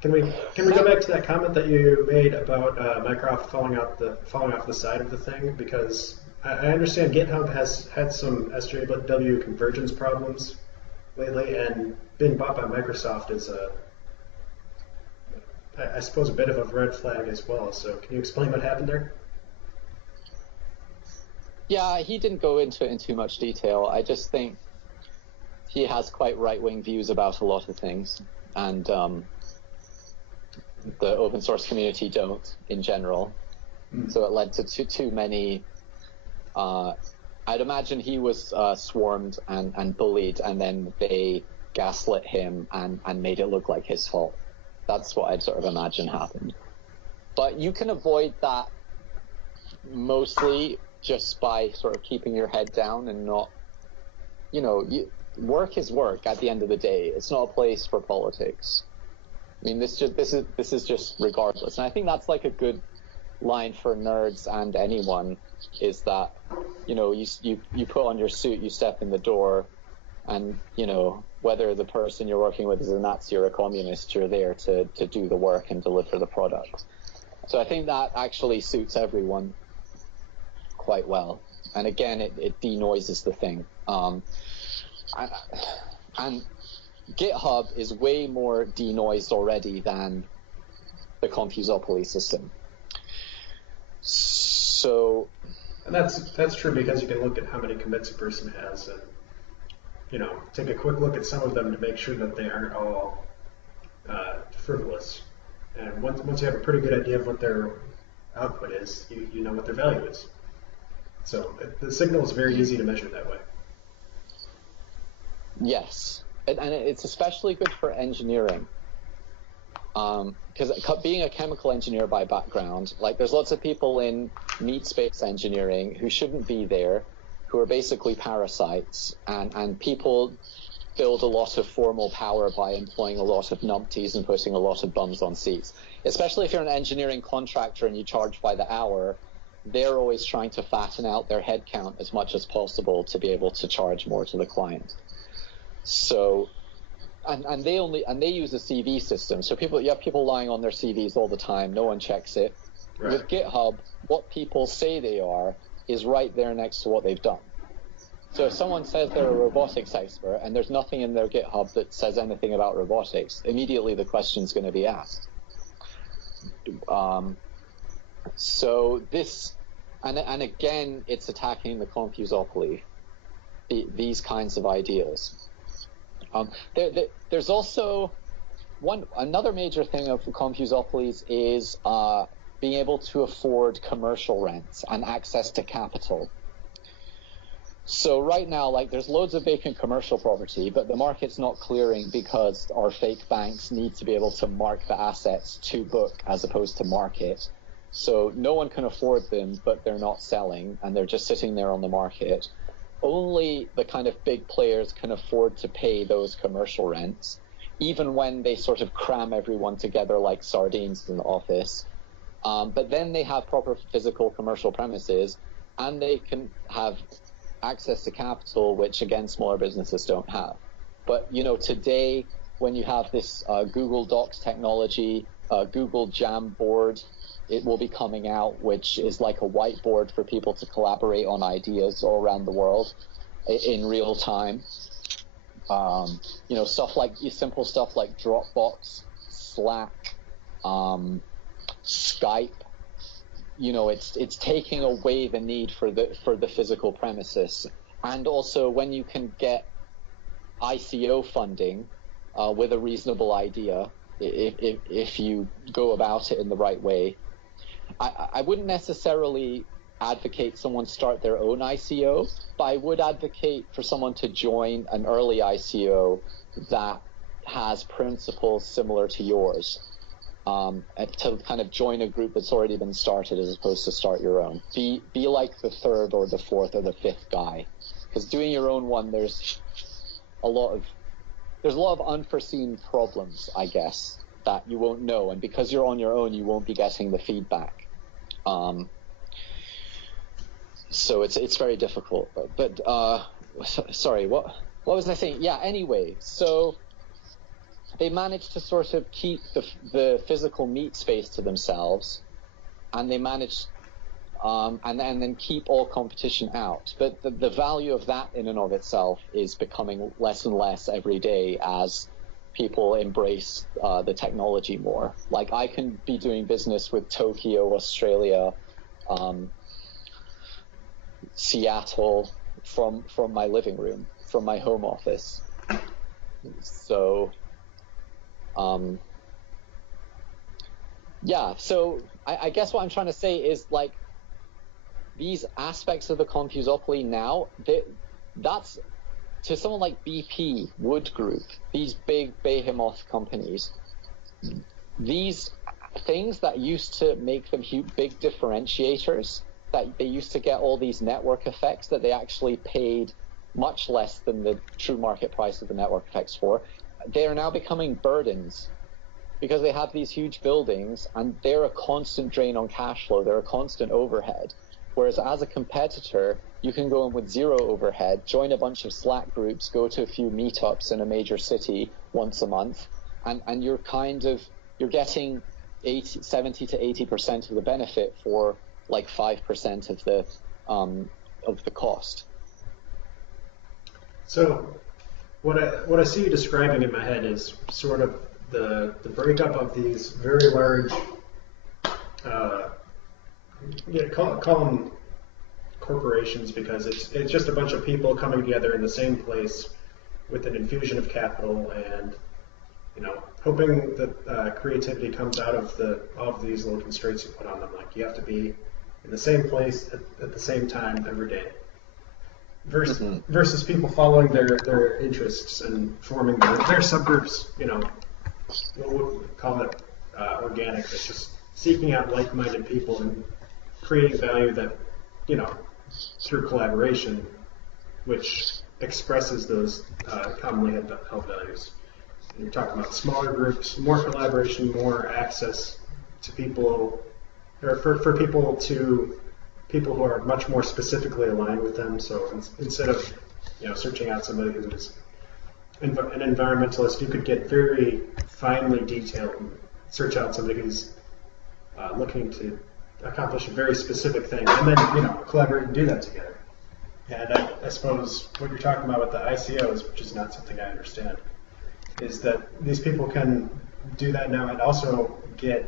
Can we go back to that comment that you made about Mycroft falling off the side of the thing? Because I understand GitHub has had some SJW convergence problems lately, and being bought by Microsoft is I suppose, a bit of a red flag as well. So can you explain what happened there? Yeah, he didn't go into it in too much detail. I just think he has quite right-wing views about a lot of things, and the open source community don't in general. So it led to too many. I'd imagine he was swarmed and bullied, and then they gaslit him and made it look like his fault. That's what I'd sort of imagine happened. But you can avoid that mostly just by sort of keeping your head down and not, work is work at the end of the day. It's not a place for politics. I mean, this is just regardless. And I think that's like a good line for nerds and anyone, is that, you put on your suit, you step in the door, and, whether the person you're working with is a Nazi or a communist, you're there to do the work and deliver the product. So I think that actually suits everyone quite well. And again, it denoises the thing. And GitHub is way more denoised already than the Confusopoly system. So, and that's true, because you can look at how many commits a person has, and take a quick look at some of them to make sure that they aren't all frivolous. And once you have a pretty good idea of what their output is, you know what their value is. So the signal is very easy to measure that way. Yes, and it's especially good for engineering. Because being a chemical engineer by background, like, there's lots of people in meat space engineering who shouldn't be there, who are basically parasites, and people build a lot of formal power by employing a lot of numpties and putting a lot of bums on seats. Especially if you're an engineering contractor and you charge by the hour, they're always trying to fatten out their headcount as much as possible to be able to charge more to the client. So, and they use a CV system. So you have people lying on their CVs all the time. No one checks it. Right. With GitHub, what people say they are is right there next to what they've done. So if someone says they're a robotics expert and there's nothing in their GitHub that says anything about robotics, immediately the question's going to be asked. So this, and again, it's attacking the Confusopoly, these kinds of ideas. There's also another major thing of Confusopolis is being able to afford commercial rents and access to capital. So right now, like, there's loads of vacant commercial property, but the market's not clearing because our fake banks need to be able to mark the assets to book as opposed to market. So no one can afford them, but they're not selling, and they're just sitting there on the market. Only the kind of big players can afford to pay those commercial rents, even when they sort of cram everyone together like sardines in the office. But then they have proper physical commercial premises, and they can have access to capital, which, again, smaller businesses don't have. But, today, when you have this Google Docs technology, Google Jamboard, it will be coming out, which is like a whiteboard for people to collaborate on ideas all around the world in real time. Stuff like simple stuff like Dropbox, Slack, Skype. It's taking away the need for the physical premises. And also, when you can get ICO funding with a reasonable idea, if you go about it in the right way, I wouldn't necessarily advocate someone start their own ICO, but I would advocate for someone to join an early ICO that has principles similar to yours. To kind of join a group that's already been started as opposed to start your own. Be like the third or the fourth or the fifth guy, because doing your own one, there's a lot of unforeseen problems, I guess, that you won't know, and because you're on your own, you won't be getting the feedback. So it's very difficult. But sorry, what was I saying? Yeah. Anyway, so they managed to sort of keep the physical meat space to themselves, and they managed and then keep all competition out. But the value of that in and of itself is becoming less and less every day as people embrace the technology more. Like, I can be doing business with Tokyo, Australia, Seattle from my living room, from my home office. So yeah, so I guess what I'm trying to say is, like, these aspects of the Confusopoly now, that's, to someone like BP, Wood Group, these big behemoth companies, these things that used to make them big differentiators, that they used to get all these network effects that they actually paid much less than the true market price of the network effects for, they are now becoming burdens, because they have these huge buildings and they're a constant drain on cash flow. They're a constant overhead. Whereas as a competitor, you can go in with zero overhead, join a bunch of Slack groups, go to a few meetups in a major city once a month, and you're getting 70 to 80% of the benefit for like 5% of the cost. So what I see you describing in my head is sort of the breakup of these very large, call them corporations, because it's just a bunch of people coming together in the same place with an infusion of capital, and hoping that creativity comes out of all of these little constraints you put on them. Like, you have to be in the same place at the same time every day. Versus people following their interests and forming their subgroups, we'll call it organic. It's just seeking out like-minded people and creating value that, through collaboration, which expresses those commonly held values. And you're talking about smaller groups, more collaboration, more access to people, or for people who are much more specifically aligned with them. So instead of searching out somebody who is an environmentalist, you could get very finely detailed and search out somebody who's looking to accomplish a very specific thing, and then collaborate and do that together. And I suppose what you're talking about with the ICOs, which is not something I understand, is that these people can do that now and also get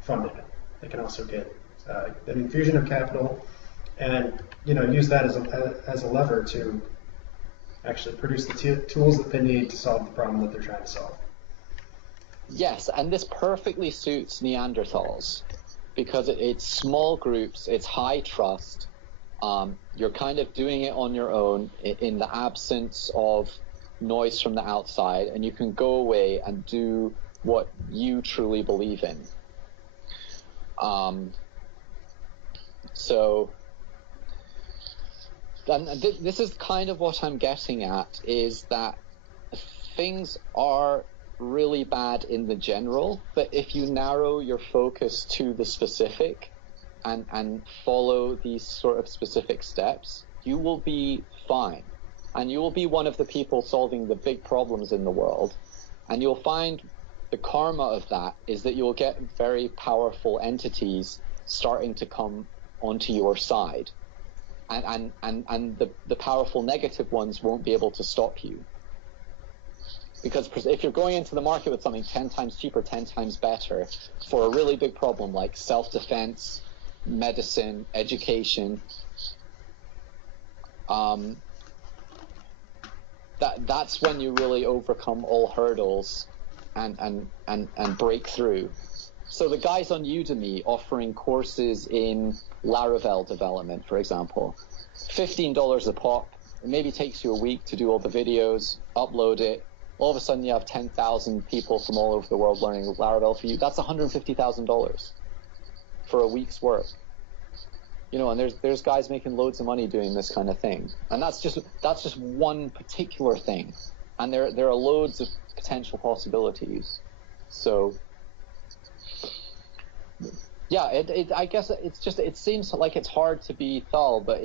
funded. They can also get an infusion of capital, and use that as a lever to actually produce the tools that they need to solve the problem that they're trying to solve. Yes, and this perfectly suits Neanderthals, because it's small groups, it's high trust. You're kind of doing it on your own in the absence of noise from the outside, and you can go away and do what you truly believe in. So this is kind of what I'm getting at, is that things are really bad in the general, but if you narrow your focus to the specific and follow these sort of specific steps, you will be fine. And you will be one of the people solving the big problems in the world. And you'll find the karma of that is that you'll get very powerful entities starting to come onto your side. And the powerful negative ones won't be able to stop you. Because if you're going into the market with something 10 times cheaper, 10 times better, for a really big problem like self-defense, medicine, education, that's when you really overcome all hurdles and break through. So the guys on Udemy offering courses in Laravel development, for example, $15 a pop. It maybe takes you a week to do all the videos, upload it. All of a sudden you have 10,000 people from all over the world learning Laravel for you. That's $150,000 for a week's work. And there's guys making loads of money doing this kind of thing. And that's just one particular thing. And there are loads of potential possibilities. So yeah, I guess it seems like it's hard to be Thal, but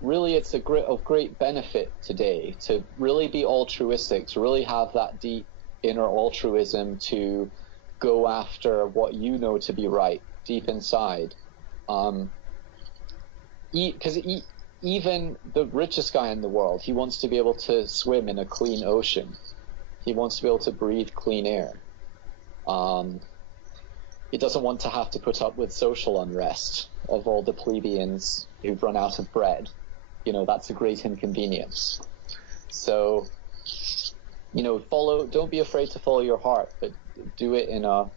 it's of great benefit today to really be altruistic, to really have that deep inner altruism, to go after what you know to be right deep inside, Because even the richest guy in the world, he wants to be able to swim in a clean ocean. He wants to be able to breathe clean air. He doesn't want to have to put up with social unrest of all the plebeians who've run out of bread. That's a great inconvenience. So, don't be afraid to follow your heart, but do it in a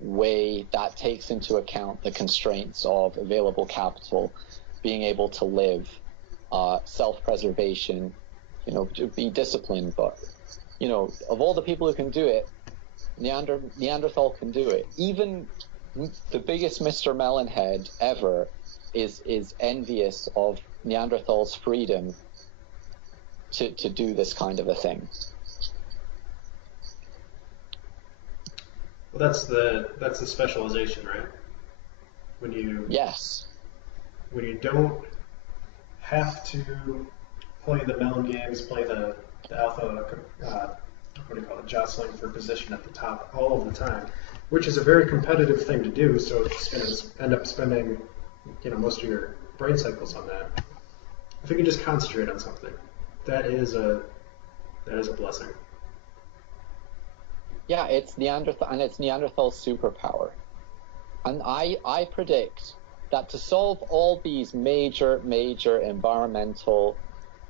way that takes into account the constraints of available capital, being able to live, self-preservation, be disciplined. But, of all the people who can do it, Neanderthal can do it. Even the biggest Mr. Melonhead ever is envious of Neanderthal's freedom to do this kind of a thing. Well, that's the specialization, right? Yes. When you don't have to play the melon games, play the alpha, what do you call it, jostling for position at the top all of the time, which is a very competitive thing to do. So it's going to end up spending, most of your brain cycles on that. If you can just concentrate on something, that is a blessing. Yeah, it's Neanderthal, and it's Neanderthal's superpower. And I predict that to solve all these major environmental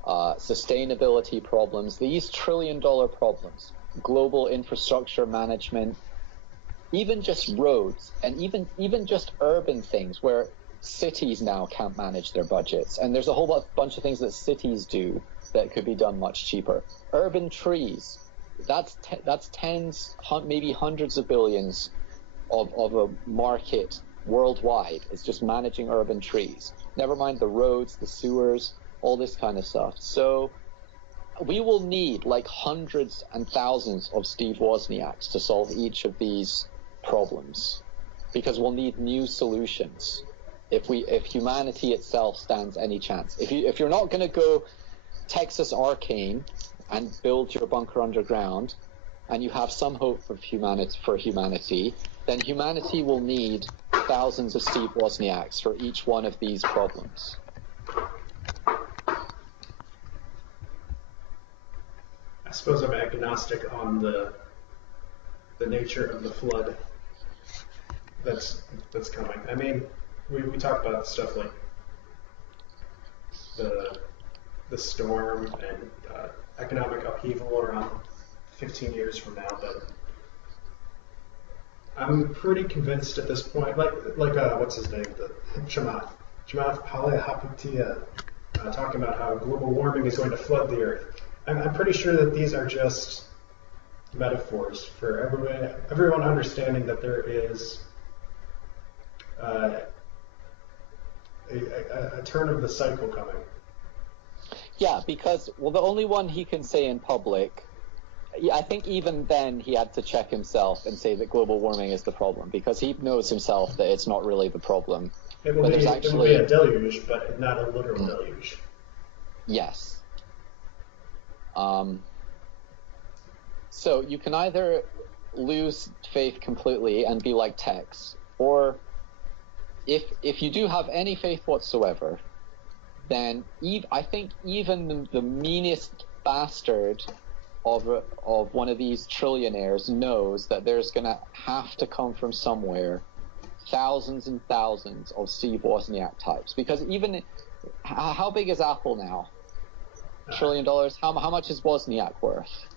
sustainability problems, these trillion-dollar problems, global infrastructure management, even just roads, and even just urban things where cities now can't manage their budgets, and there's a whole bunch of things that cities do that could be done much cheaper. Urban trees, that's tens, maybe hundreds of billions of a market worldwide. It's just managing urban trees. Never mind the roads, the sewers, all this kind of stuff. So we will need like hundreds and thousands of Steve Wozniaks to solve each of these problems, because we'll need new solutions if humanity itself stands any chance. If you're not going to go Texas Arcane and build your bunker underground, and you have some hope for humanity, then humanity will need thousands of Steve Wozniaks for each one of these problems. I suppose I'm agnostic on the nature of the flood that's coming. I mean, we talk about stuff like the storm and economic upheaval around 15 years from now, but I'm pretty convinced at this point, like what's his name, the Chamath Palihapitiya, talking about how global warming is going to flood the earth. I'm pretty sure that these are just metaphors for everyone understanding that there is a turn of the cycle coming. Yeah, because, well, the only one he can say in public, I think even then he had to check himself and say that global warming is the problem, because he knows himself that it's not really the problem. It will be a deluge, but not a literal deluge. Yes. So you can either lose faith completely and be like Tex, or if you do have any faith whatsoever, then I think even the meanest bastard of one of these trillionaires knows that there's going to have to come from somewhere thousands and thousands of Steve Wozniak types. Because even, how big is Apple now? $1 trillion? How much is Wozniak worth?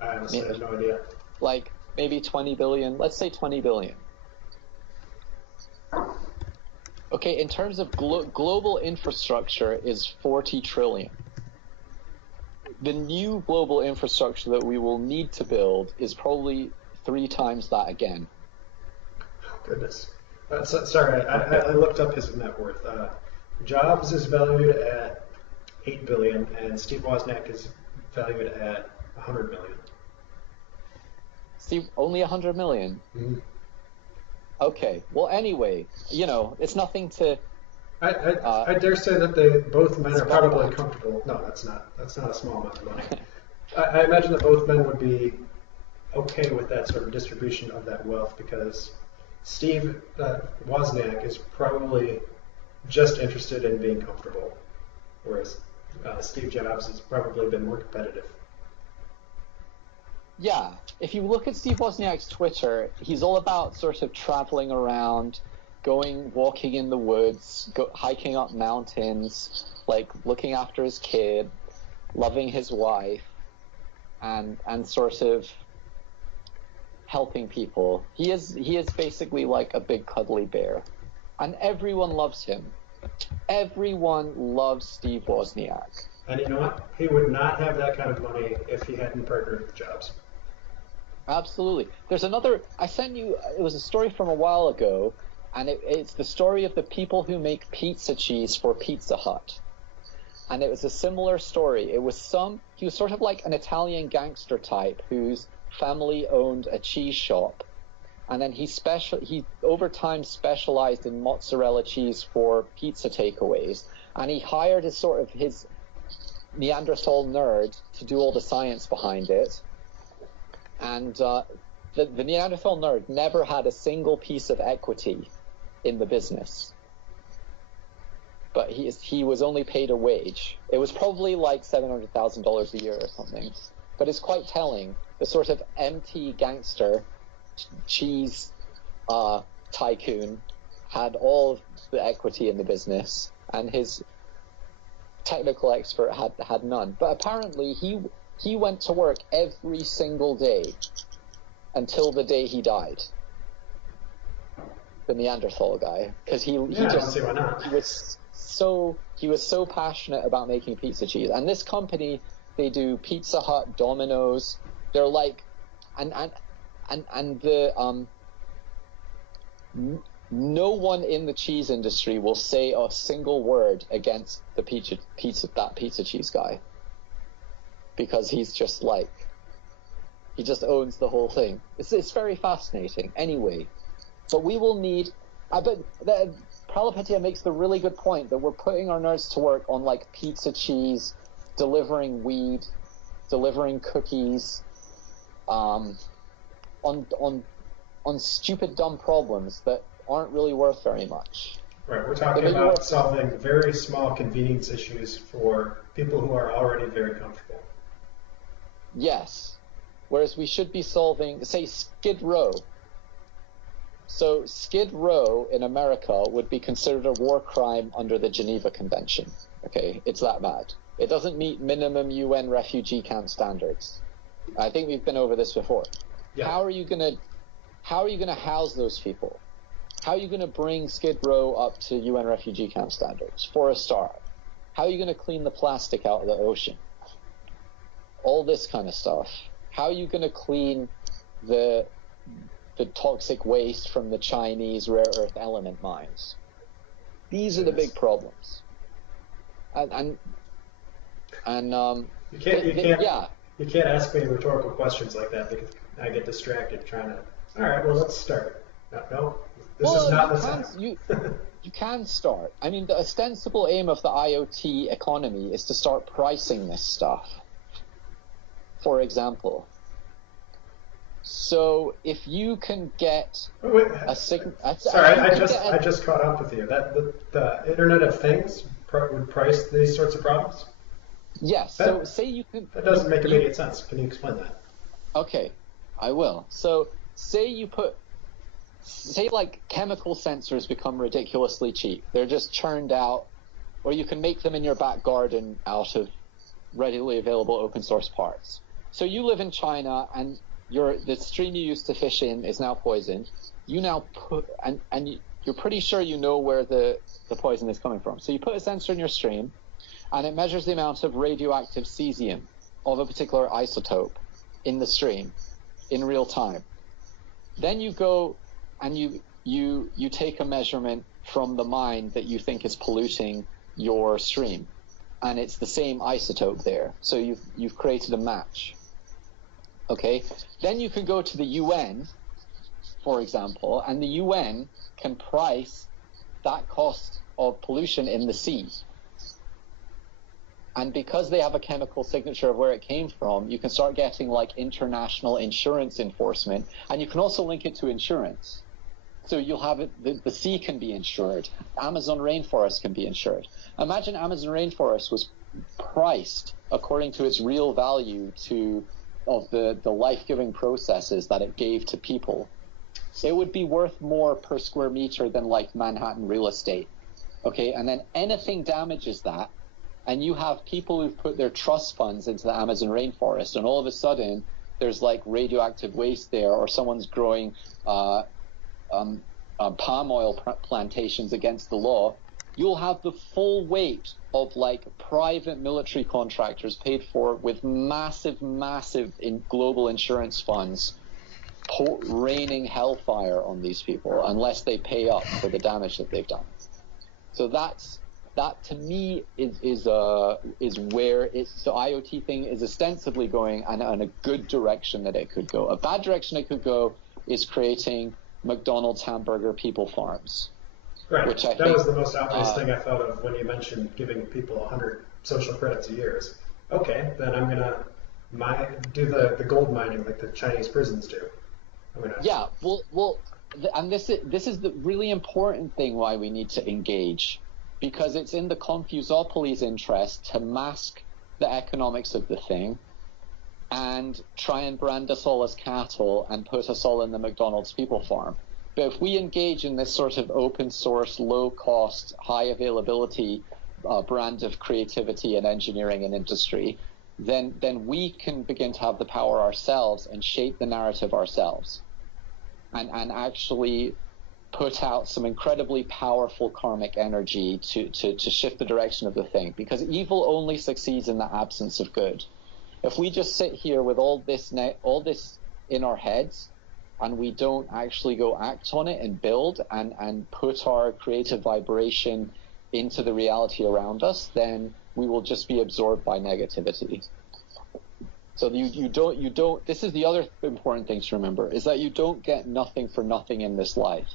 I honestly have no idea. Like maybe 20 billion. Let's say 20 billion. Okay, in terms of global infrastructure is 40 trillion. The new global infrastructure that we will need to build is probably 3 times that again. Goodness. Sorry, I looked up his net worth. Jobs is valued at $8 billion, and Steve Wozniak is valued at $100 million. Steve, only 100 million? Mm-hmm. Okay. Well, anyway, it's nothing to. I dare say that both men are probably comfortable. No, that's not a small amount of money. I imagine that both men would be okay with that sort of distribution of that wealth, because Steve Wozniak is probably just interested in being comfortable, whereas Steve Jobs has probably been more competitive. Yeah, if you look at Steve Wozniak's Twitter, he's all about sort of traveling around, walking in the woods, hiking up mountains, like looking after his kid, loving his wife, and sort of helping people. He is basically like a big cuddly bear, and everyone loves him. Everyone loves Steve Wozniak. And you know what? He would not have that kind of money if he hadn't partnered with Jobs. Absolutely. There's another, I sent you, it was a story from a while ago, and it's the story of the people who make pizza cheese for Pizza Hut. And it was a similar story. He was sort of like an Italian gangster type whose family owned a cheese shop. And then he over time specialized in mozzarella cheese for pizza takeaways. And he hired his Neanderthal nerd to do all the science behind it. And the Neanderthal nerd never had a single piece of equity in the business. But he was only paid a wage. It was probably like $700,000 a year or something. But it's quite telling. The sort of empty gangster cheese tycoon had all of the equity in the business, and his technical expert had none. But apparently he went to work every single day until the day he died. The Neanderthal guy, because he was so passionate about making pizza cheese. And this company, they do Pizza Hut, Domino's. They're like, no one in the cheese industry will say a single word against the pizza cheese guy, because he's just like, he just owns the whole thing. It's very fascinating. Anyway, but we will need. Pralapatia makes the really good point that we're putting our nerds to work on like pizza cheese, delivering weed, delivering cookies, on stupid dumb problems that aren't really worth very much. Right, we're talking about solving very small convenience issues for people who are already very comfortable. Yes, whereas we should be solving, say, Skid Row. So Skid Row in America would be considered a war crime under the Geneva Convention. Okay, it's that bad. It doesn't meet minimum UN refugee camp standards. I think we've been over this before. Yeah. How are you gonna house those people? How are you gonna bring Skid Row up to UN refugee camp standards for a start? How are you gonna clean the plastic out of the ocean? All this kind of stuff. How are you gonna clean the toxic waste from the Chinese rare earth element mines? These are the big problems. And you can't ask me rhetorical questions like that because I get distracted trying to. All right, well, let's start. No, this is not the time. You can start. I mean, the ostensible aim of the IoT economy is to start pricing this stuff. For example, so if you can get a signal. Sorry, I just caught up with you. That the Internet of Things would price these sorts of problems. Yes. So say you can. That doesn't make immediate sense. Can you explain that? Okay, I will. So say like chemical sensors become ridiculously cheap. They're just churned out, or you can make them in your back garden out of readily available open source parts. So you live in China, and the stream you used to fish in is now poisoned. You now you're pretty sure you know where the poison is coming from. So you put a sensor in your stream, and it measures the amount of radioactive cesium of a particular isotope in the stream in real time. Then you go and you take a measurement from the mine that you think is polluting your stream, and it's the same isotope there. So you've created a match. Okay, then you can go to the UN, for example, and the UN can price that cost of pollution in the sea. And because they have a chemical signature of where it came from, you can start getting like international insurance enforcement, and you can also link it to insurance. So you'll have it, the sea can be insured. Amazon rainforest can be insured. Imagine Amazon rainforest was priced according to its real value of the life-giving processes that it gave to people. It would be worth more per square meter than like Manhattan real estate. Okay, and then anything damages that, and you have people who've put their trust funds into the Amazon rainforest, and all of a sudden there's like radioactive waste there, or someone's growing palm oil plantations against the law. You'll have the full weight of like private military contractors paid for with massive global insurance funds raining hellfire on these people unless they pay up for the damage that they've done. So that to me is where the IoT thing is ostensibly going, and a good direction that it could go. A bad direction it could go is creating McDonald's hamburger people farms. Right. Which that was the most obvious thing I thought of when you mentioned giving people 100 social credits a year. Okay, then I'm gonna do the gold mining like the Chinese prisons do. Yeah. Well, and this is the really important thing why we need to engage, because it's in the Confusopoly's interest to mask the economics of the thing and try and brand us all as cattle and put us all in the McDonald's people farm. But if we engage in this sort of open source, low cost, high availability brand of creativity and engineering and industry, then we can begin to have the power ourselves and shape the narrative ourselves, and actually put out some incredibly powerful karmic energy to shift the direction of the thing. Because evil only succeeds in the absence of good. If we just sit here with all this in our heads, and we don't actually go act on it and build and put our creative vibration into the reality around us, then we will just be absorbed by negativity. So you don't, this is the other important thing to remember, is that you don't get nothing for nothing in this life.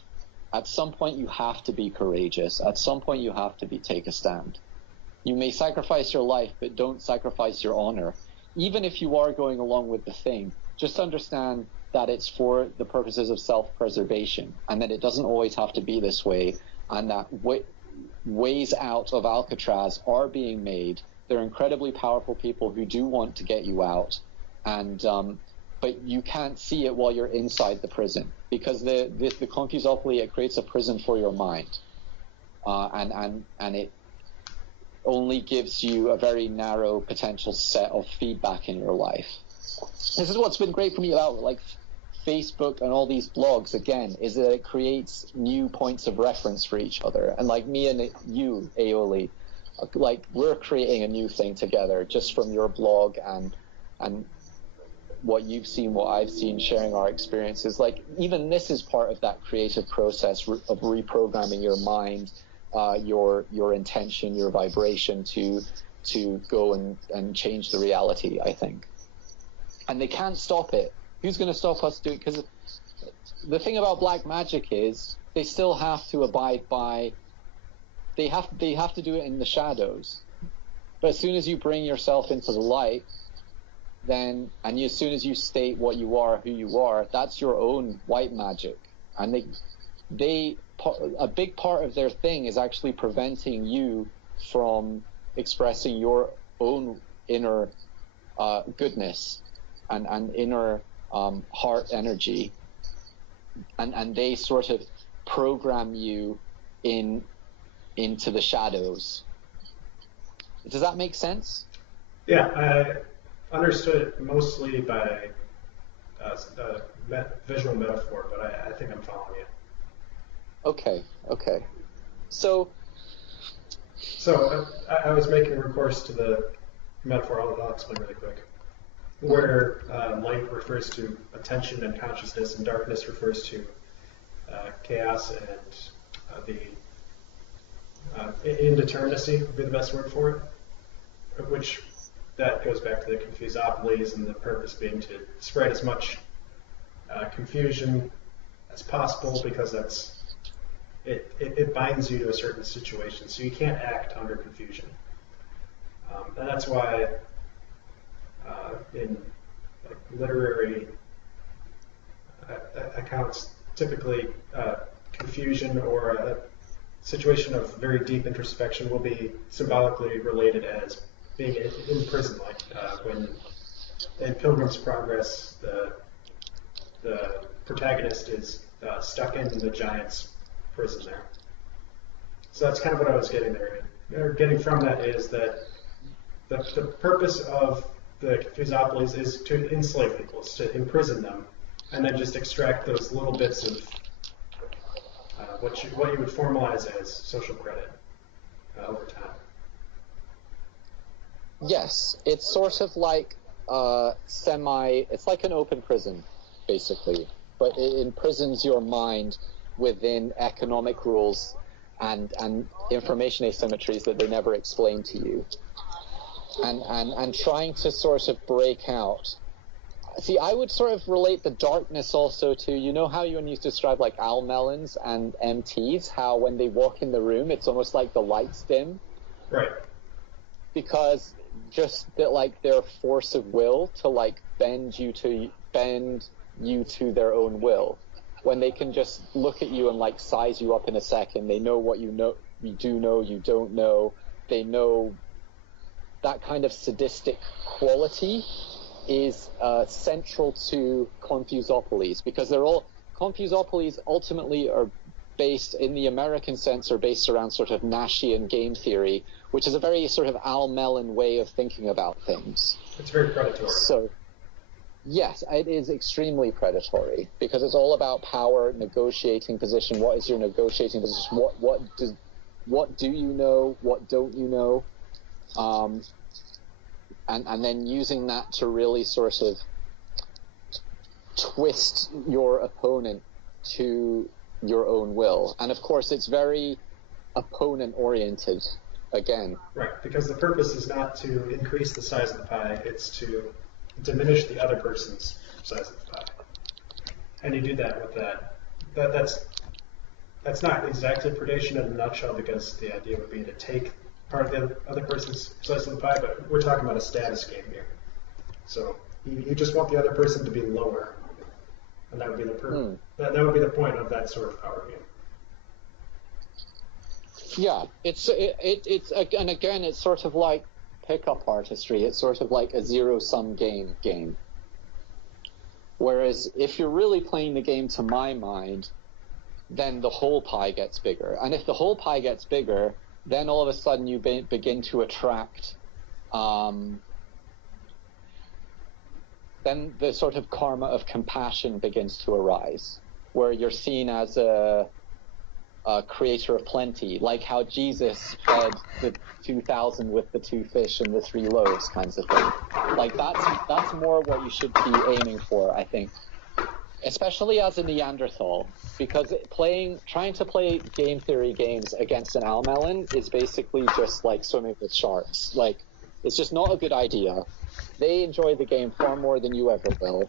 At some point you have to be courageous. At some point you have to take a stand. You may sacrifice your life, but don't sacrifice your honor. Even if you are going along with the thing, just understand that it's for the purposes of self-preservation, and that it doesn't always have to be this way, and that ways out of Alcatraz are being made. They're incredibly powerful people who do want to get you out, and but you can't see it while you're inside the prison, because the Confusopoly, it creates a prison for your mind, and it only gives you a very narrow potential set of feedback in your life. This is what's been great for me about like Facebook and all these blogs, again, is that it creates new points of reference for each other. And like me and you, Aoli, like we're creating a new thing together just from your blog and what you've seen, what I've seen, sharing our experiences. Like even this is part of that creative process of reprogramming your mind, your intention, your vibration to go and change the reality, I think. And they can't stop it. Who's going to stop us doing? Because the thing about black magic is they still have to abide by. They have to do it in the shadows. But as soon as you bring yourself into the light, then as soon as you state what you are, who you are, that's your own white magic. And a big part of their thing is actually preventing you from expressing your own inner goodness and inner heart energy, and they sort of program you into the shadows. Does that make sense? Yeah, I understood it mostly by visual metaphor, but I think I'm following you. Okay. So I was making recourse to the metaphor. I'll explain really quick. Where light refers to attention and consciousness, and darkness refers to chaos and the indeterminacy would be the best word for it, which that goes back to the Confusopolis and the purpose being to spread as much confusion as possible, because it binds you to a certain situation, so you can't act under confusion. And that's why in literary accounts, typically confusion or a situation of very deep introspection will be symbolically related as being in prison, like when in Pilgrim's Progress, the protagonist is stuck in the giant's prison there. So that's kind of what I was getting there. Or getting from that is that the purpose of the Confusopolis is to enslave people, is to imprison them, and then just extract those little bits of what you would formalize as social credit over time. Yes, it's sort of like it's like an open prison, basically, but it imprisons your mind within economic rules and information asymmetries that they never explain to you. And trying to sort of break out. See, I would sort of relate the darkness also to, you know how when you describe like Al Melons and MTs, how when they walk in the room, it's almost like the lights dim. Right. Because just that, like, their force of will to like bend you to their own will. When they can just look at you and like size you up in a second, they know what you know, you don't know. They know that kind of sadistic quality is central to Confusopolis, because Confusopolis ultimately are based, in the American sense, are based around sort of Nashian game theory, which is a very sort of Al Mellon way of thinking about things. It's very predatory. So, yes, it is extremely predatory, because it's all about power, negotiating position. What is your negotiating position? What do you know? What don't you know? And then using that to really sort of twist your opponent to your own will. And of course, it's very opponent-oriented, again. Right, because the purpose is not to increase the size of the pie, it's to diminish the other person's size of the pie. And you do that with that. That's not exactly predation in a nutshell, because the idea would be to take part of the other person's slice of the pie, but we're talking about a status game here. So you just want the other person to be lower, and that would be the that would be the point of that sort of power game. Yeah, and again, it's sort of like pickup artistry. It's sort of like a zero-sum game. Whereas if you're really playing the game, to my mind, then the whole pie gets bigger. And if the whole pie gets bigger, then all of a sudden you begin to attract, then the sort of karma of compassion begins to arise, where you're seen as a creator of plenty, like how Jesus fed the 2,000 with the 2 fish and the 3 loaves kinds of thing. Like that's more what you should be aiming for, I think. Especially as a Neanderthal, because trying to play game theory games against an Al Mellon is basically just like swimming with sharks. Like, it's just not a good idea. They enjoy the game far more than you ever will,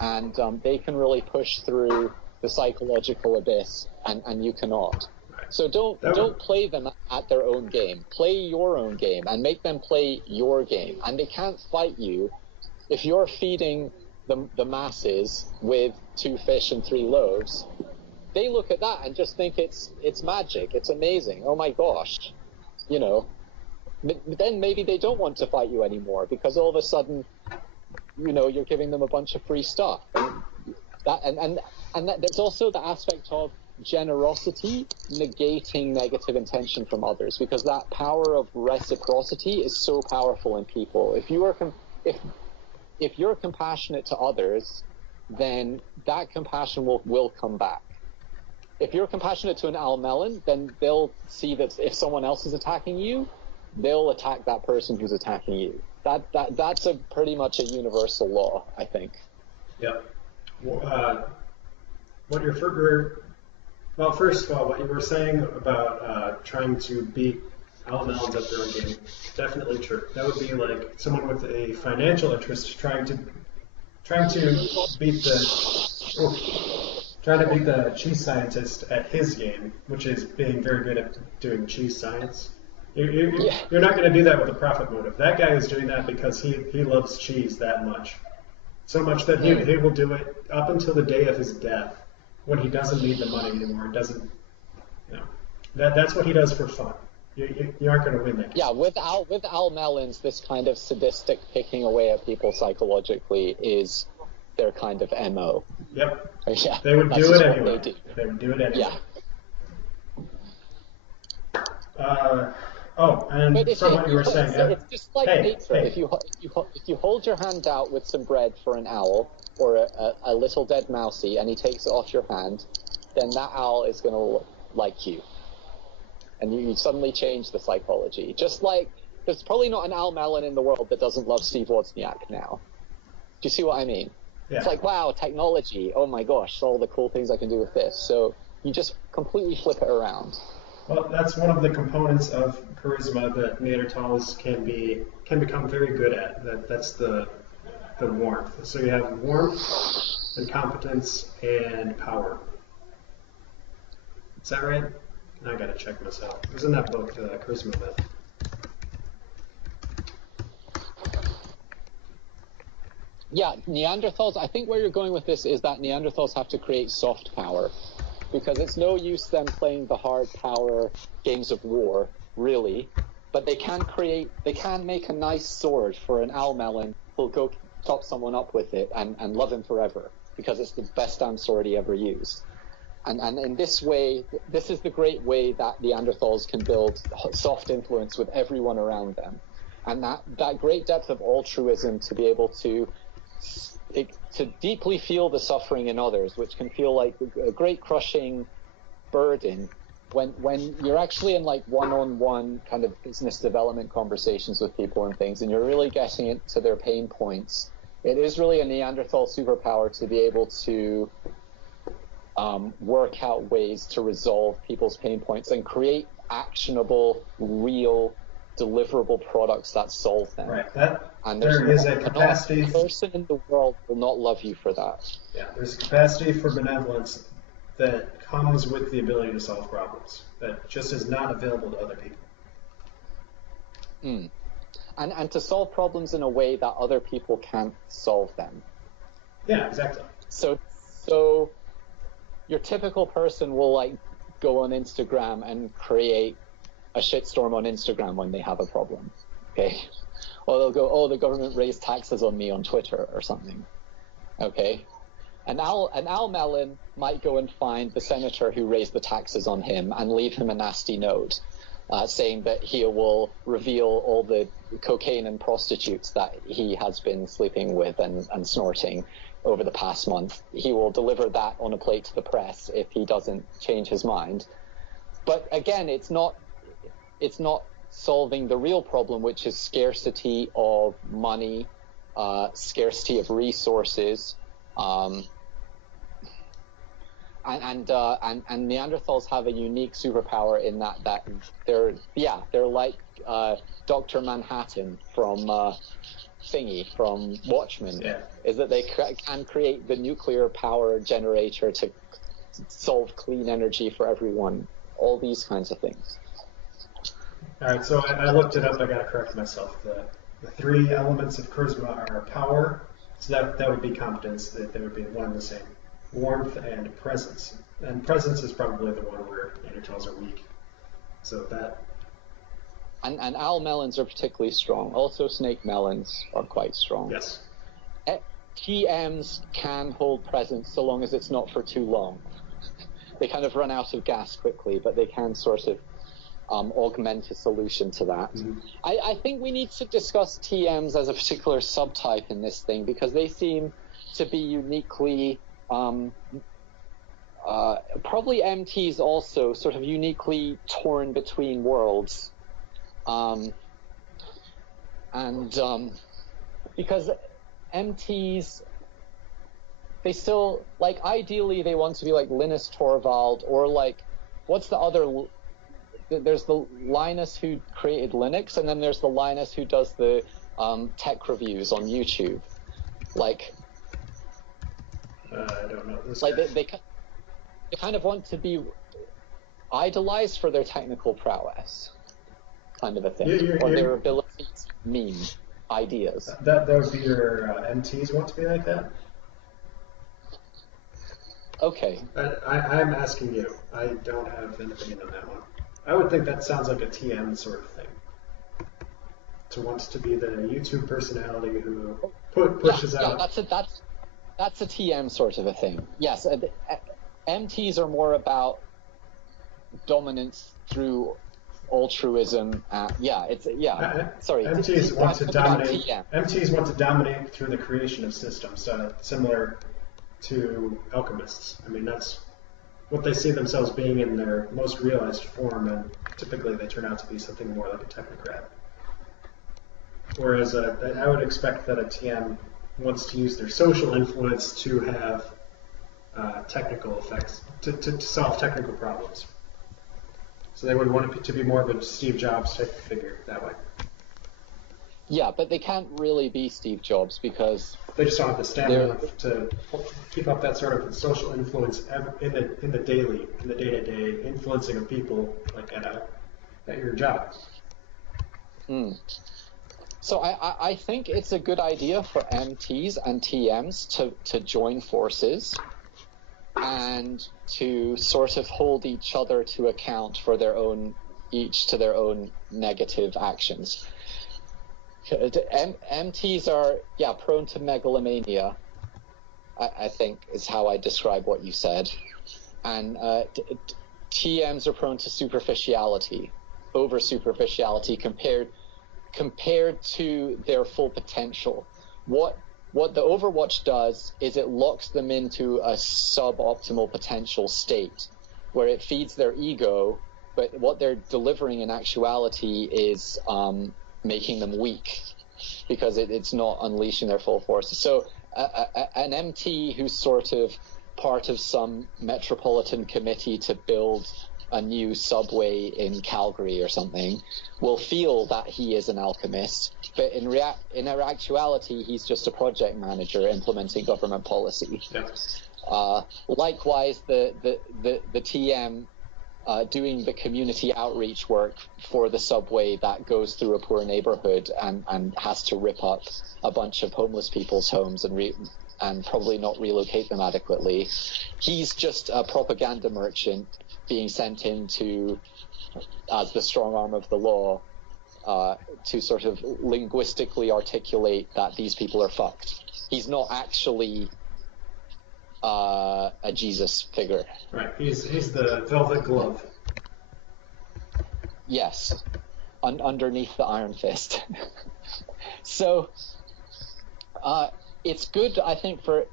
and they can really push through the psychological abyss, and you cannot. So don't play them at their own game. Play your own game, and make them play your game. And they can't fight you if you're feeding the masses with 2 fish and 3 loaves. They look at that and just think it's magic, it's amazing, oh my gosh, you know. But then maybe they don't want to fight you anymore, because all of a sudden, you know, you're giving them a bunch of free stuff. And there's also the aspect of generosity negating negative intention from others, because that power of reciprocity is so powerful in people. If you're compassionate to others, then that compassion will come back. If you're compassionate to an Al Mellon, then they'll see that if someone else is attacking you, they'll attack that person who's attacking you. That's a pretty much a universal law, I think. Yeah. Well, first of all, what you were saying about trying to beat Al Mellons at their own game, definitely true. That would be like someone with a financial interest trying to beat the cheese scientist at his game, which is being very good at doing cheese science. You're not going to do that with a profit motive. That guy is doing that because he loves cheese that much. So much that he will do it up until the day of his death, when he doesn't need the money anymore, doesn't, you know, that's what he does for fun. You aren't going to win that. Yeah, with Al Mellins, this kind of sadistic picking away at people psychologically is their kind of MO. Yep. Yeah, they would do it anyway. They would do it anyway. Yeah. And from what you were saying, it's just like nature. If you hold your hand out with some bread for an owl or a little dead mousie, and he takes it off your hand, then that owl is going to like you, and you suddenly change the psychology. Just like there's probably not an Al Mellin in the world that doesn't love Steve Wozniak now. Do you see what I mean? Yeah. It's like, wow, technology. Oh my gosh, all the cool things I can do with this. So you just completely flip it around. Well, that's one of the components of charisma that Neanderthals can become very good at. That's the warmth. So you have warmth and competence and power. Is that right? I gotta check myself. It was in that book, Charisma Myth. Yeah, Neanderthals, I think where you're going with this is that Neanderthals have to create soft power. Because it's no use them playing the hard power games of war, really. But they can make a nice sword for an Al Mellin who'll go top someone up with it and love him forever. Because it's the best damn sword he ever used. And in this way, this is the great way that Neanderthals can build soft influence with everyone around them. And that great depth of altruism to be able to deeply feel the suffering in others, which can feel like a great crushing burden when you're actually in like one-on-one kind of business development conversations with people and things, and you're really getting into their pain points. It is really a Neanderthal superpower to be able to work out ways to resolve people's pain points and create actionable, real, deliverable products that solve them. Right. There is a capacity. No person in the world will not love you for that. Yeah, there's a capacity for benevolence that comes with the ability to solve problems that just is not available to other people. And to solve problems in a way that other people can't solve them. Yeah, exactly. So your typical person will like go on Instagram and create a shitstorm on Instagram when they have a problem, okay? Or they'll go, oh, the government raised taxes on me on Twitter or something, okay? And Al Mellin might go and find the senator who raised the taxes on him and leave him a nasty note saying that he will reveal all the cocaine and prostitutes that he has been sleeping with and snorting over the past month. He will deliver that on a plate to the press if he doesn't change his mind. But again, it's not solving the real problem, which is scarcity of money, scarcity of resources, and Neanderthals have a unique superpower in that they're like Dr. Manhattan from Watchmen. Yeah. Is that they can create the nuclear power generator to solve clean energy for everyone, all these kinds of things. All right, so I looked it up. I got to correct myself. The three elements of charisma are power, so that would be competence. They would be one and the same. Warmth and presence. And presence is probably the one where Neanderthals are weak. So that. And Al Mellins are particularly strong. Also, snake melons are quite strong. Yes. TMs can hold presence so long as it's not for too long. They kind of run out of gas quickly, but they can sort of augment a solution to that. Mm-hmm. I think we need to discuss TMs as a particular subtype in this thing because they seem to be uniquely, probably MTs also, sort of uniquely torn between worlds. Because MTs, they still, like, ideally they want to be like Linus Torvald or like, what's the other... There's the Linus who created Linux, and then there's the Linus who does the tech reviews on YouTube. Like, I don't know this. Like they kind of want to be idolized for their technical prowess, kind of a thing, or their ability to meme ideas. That would be your MTs want to be like that. Okay. I'm asking you. I don't have an opinion on that one. I would think that sounds like a TM sort of thing. To want to be the YouTube personality who pushes Yeah, out. that's a TM sort of a thing. Yes, MTs are more about dominance through altruism. Sorry. MTs want to dominate. TM. MTs want to dominate through the creation of systems, similar to alchemists. I mean, that's what they see themselves being in their most realized form, and typically they turn out to be something more like a technocrat. Whereas I would expect that a TM wants to use their social influence to have technical effects, to solve technical problems. So they would want it to be more of a Steve Jobs type figure that way. Yeah, but they can't really be Steve Jobs because they just don't have the stamina to keep up that sort of social influence in the day-to-day influencing of people like at your job. So I think it's a good idea for MTs and TMs to join forces and to sort of hold each other to account for each to their own negative actions. MTs are, prone to megalomania, I think is how I describe what you said. And TMs are prone to superficiality, over superficiality compared to their full potential. What the Overwatch does is it locks them into a suboptimal potential state where it feeds their ego, but what they're delivering in actuality is making them weak because it's not unleashing their full forces. So an MT who's sort of part of some metropolitan committee to build a new subway in Calgary or something will feel that he is an alchemist, but in actuality he's just a project manager implementing government policy. Yeah. Likewise, the TM doing the community outreach work for the subway that goes through a poor neighborhood and has to rip up a bunch of homeless people's homes and probably not relocate them adequately. He's just a propaganda merchant being sent in as the strong arm of the law to sort of linguistically articulate that these people are fucked. He's not actually a Jesus figure. Right. He's the velvet glove. Yes. Underneath the iron fist. So it's good, I think, for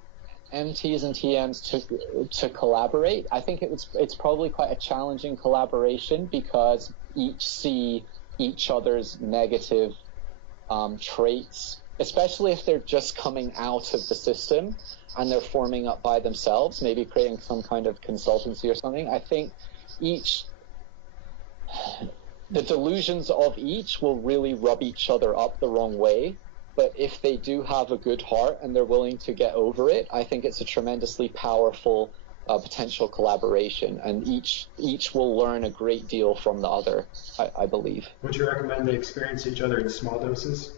MTs and TMs to collaborate. I think it's probably quite a challenging collaboration because each see each other's negative traits, especially if they're just coming out of the system and they're forming up by themselves, maybe creating some kind of consultancy or something. I think the delusions of each will really rub each other up the wrong way. But if they do have a good heart and they're willing to get over it, I think it's a tremendously powerful potential collaboration, and each will learn a great deal from the other, I believe. Would you recommend they experience each other in small doses?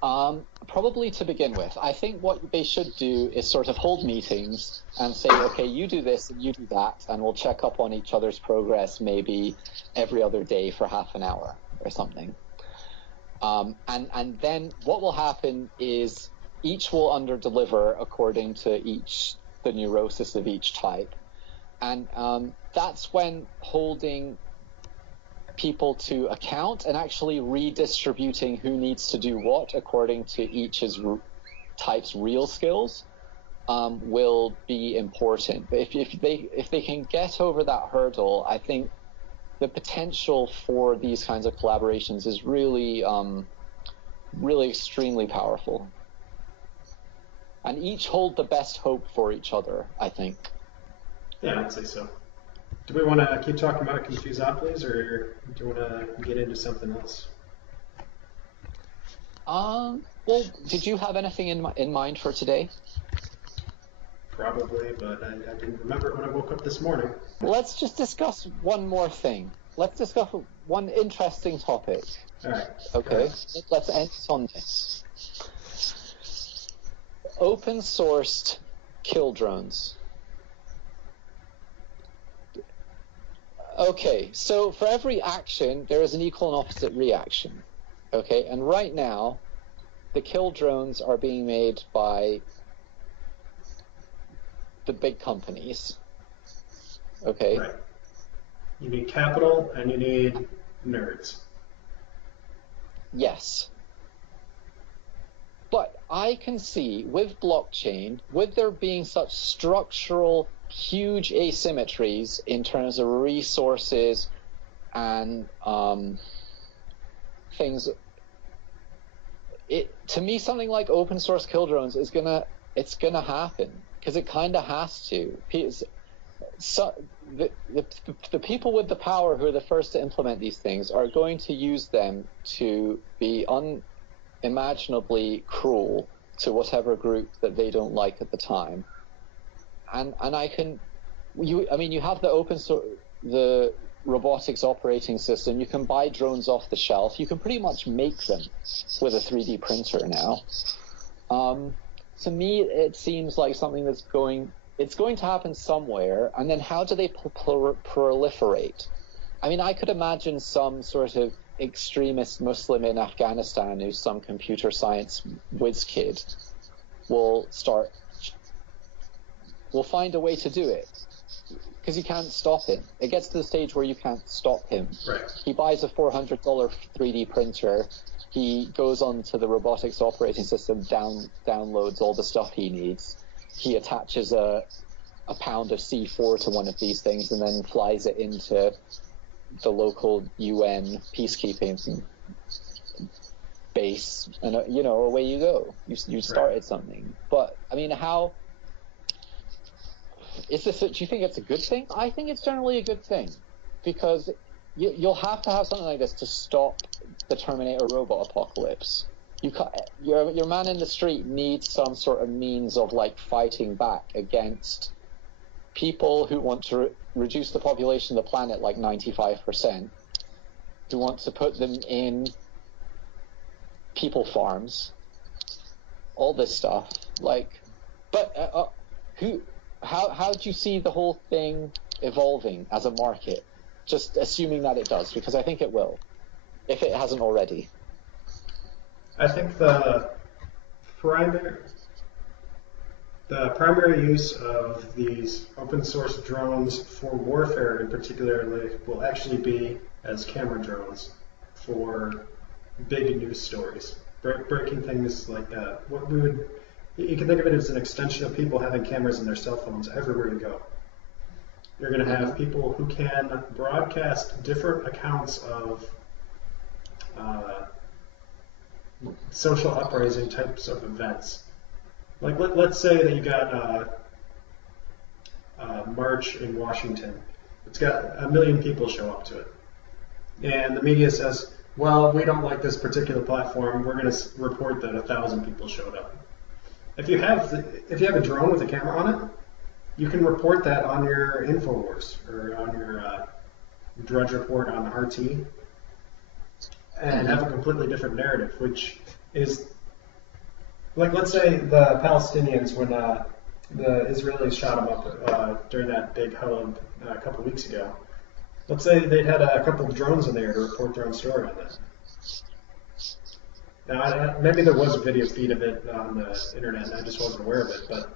Probably to begin with. I think what they should do is sort of hold meetings and say, okay, you do this and you do that, and we'll check up on each other's progress maybe every other day for half an hour or something. And then what will happen is each will under-deliver according to the neurosis of each type. And that's when holding people to account and actually redistributing who needs to do what according to each type's real skills will be important. But if they can get over that hurdle, I think the potential for these kinds of collaborations is really, really extremely powerful. And each hold the best hope for each other, I think. Yeah, I'd say so. Do we want to keep talking about Confusopolis, or do you want to get into something else? Well, did you have anything in mind for today? Probably, but I didn't remember it when I woke up this morning. Let's just discuss one more thing. Let's discuss one interesting topic. All right. Okay, let's end on this. Open-sourced kill drones. Okay, so for every action, there is an equal and opposite reaction. Okay, and right now, the kill drones are being made by the big companies. Okay? Right. You need capital and you need nerds. Yes. But I can see with blockchain, with there being such structural, huge asymmetries in terms of resources and things, to me, something like open source kill drones is gonna happen because it kind of has to. So the people with the power who are the first to implement these things are going to use them to be unimaginably cruel to whatever group that they don't like at the time. And you have the open source, the robotics operating system. You can buy drones off the shelf. You can pretty much make them with a 3D printer now. To me, it seems like something it's going to happen somewhere, and then how do they proliferate? I mean, I could imagine some sort of extremist Muslim in Afghanistan who's some computer science whiz kid will find a way to do it, because you can't stop him. It gets to the stage where you can't stop him. Right. He buys a $400 3D printer. He goes onto the robotics operating system, downloads all the stuff he needs. He attaches a pound of C4 to one of these things and then flies it into the local UN peacekeeping base, and away you go. You started right. Something. But I mean, how is this? Do you think it's a good thing? I think it's generally a good thing, because you'll have to have something like this to stop the Terminator robot apocalypse. Your man in the street needs some sort of means of fighting back against people who want to reduce the population of the planet 95%, who want to put them in people farms, all this stuff. How do you see the whole thing evolving as a market? Just assuming that it does, because I think it will, if it hasn't already. I think the primary use of these open source drones for warfare in particular will actually be as camera drones for big news stories, breaking things like that. You can think of it as an extension of people having cameras in their cell phones everywhere you go. You're going to have people who can broadcast different accounts of social uprising types of events. Let's say that you got a march in Washington. It's got 1 million people show up to it. And the media says, well, we don't like this particular platform. We're going to report that 1,000 people showed up. If you have a drone with a camera on it, you can report that on your InfoWars or on your Drudge Report on RT and have a completely different narrative, which is let's say the Palestinians, when the Israelis shot them up during that big huddle a couple weeks ago. Let's say they'd had a couple of drones in there to report their own story on that. Now, maybe there was a video feed of it on the internet and I just wasn't aware of it, but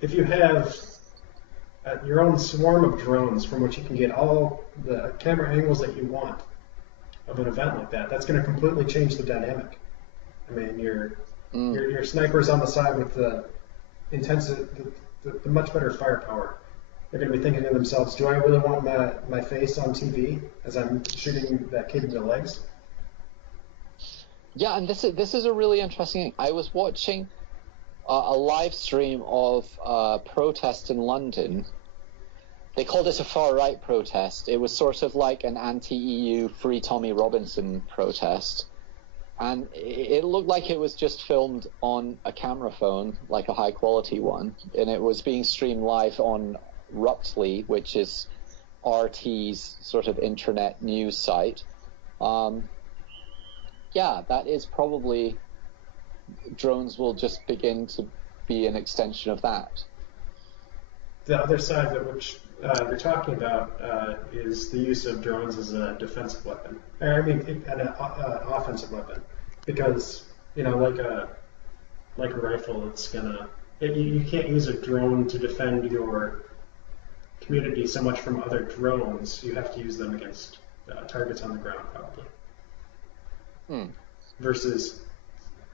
if you have your own swarm of drones from which you can get all the camera angles that you want of an event like that, that's going to completely change the dynamic. I mean, your snipers on the side with the much better firepower, they're going to be thinking to themselves, do I really want my face on TV as I'm shooting that kid in the legs? Yeah, and this is a really interesting thing. I was watching a live stream of a protest in London. They called it a far-right protest. It was sort of like an anti-EU Free Tommy Robinson protest. And it looked like it was just filmed on a camera phone, like a high-quality one. And it was being streamed live on Ruptly, which is RT's sort of internet news site. Yeah, that is probably, drones will just begin to be an extension of that. the other side that which you're talking about is the use of drones as a defensive weapon, or I mean, an offensive weapon, because like a rifle, you can't use a drone to defend your community so much from other drones. You have to use them against targets on the ground, probably. Versus,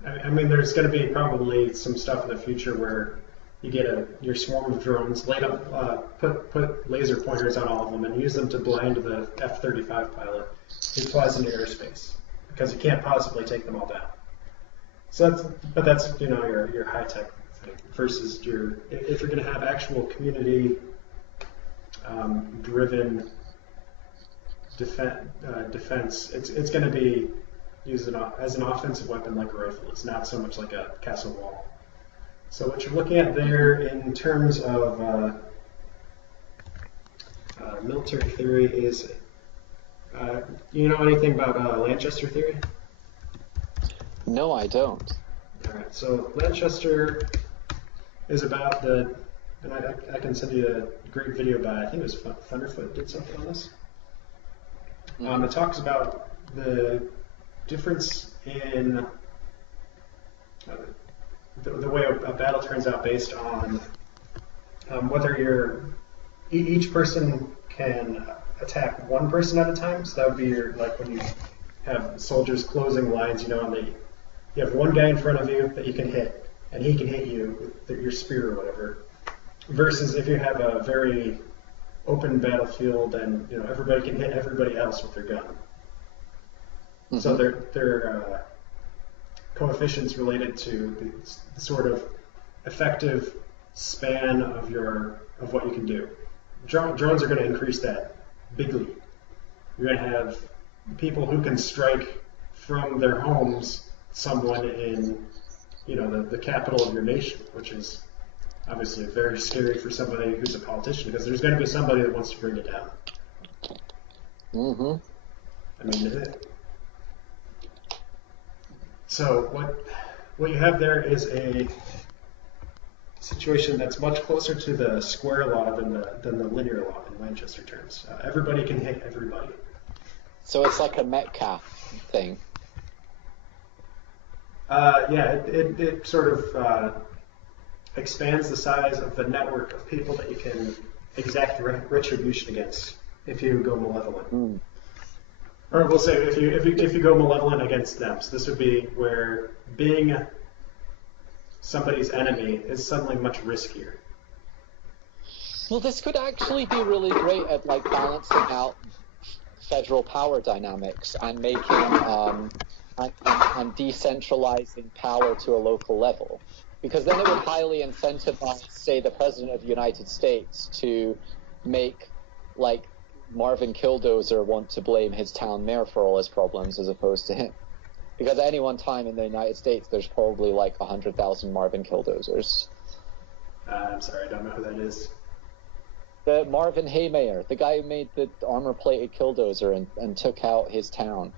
I mean, there's going to be probably some stuff in the future where you get your swarm of drones, light up, put laser pointers on all of them, and use them to blind the F-35 pilot who flies into airspace, because you can't possibly take them all down. So that's your high tech thing versus if you're going to have actual community driven defense, it's going to be used as an offensive weapon like a rifle. It's not so much like a castle wall. So what you're looking at there in terms of military theory is, you know anything about Lanchester theory? No, I don't. All right. So Lanchester is about and I can send you a great video by, I think it was Thunderfoot did something on this. It talks about the difference in the way a battle turns out based on whether each person can attack one person at a time. So that would be like when you have soldiers closing lines, and you have one guy in front of you that you can hit, and he can hit you with your spear or whatever. Versus if you have a very open battlefield and everybody can hit everybody else with their gun. So they're coefficients related to the sort of effective span of what you can do. Drones are going to increase that bigly. You're going to have people who can strike from their homes someone in the capital of your nation, which is obviously very scary for somebody who's a politician, because there's going to be somebody that wants to bring it down. I mean, so what you have there is a situation that's much closer to the square law than the linear law in Lanchester terms. Everybody can hit everybody. So it's like a Metcalfe thing. Yeah, it sort of expands the size of the network of people that you can exact retribution against if you go malevolent. Or we'll say if you go malevolent against them. So this would be where being somebody's enemy is suddenly much riskier. Well, this could actually be really great at balancing out federal power dynamics and making and decentralizing power to a local level, because then it would highly incentivize, say, the President of the United States to make Marvin Killdozer want to blame his town mayor for all his problems as opposed to him. Because at any one time in the United States, there's probably 100,000 Marvin Killdozers. I'm sorry, I don't know who that is. The Marvin Haymayer, the guy who made the armor-plated Killdozer and took out his town.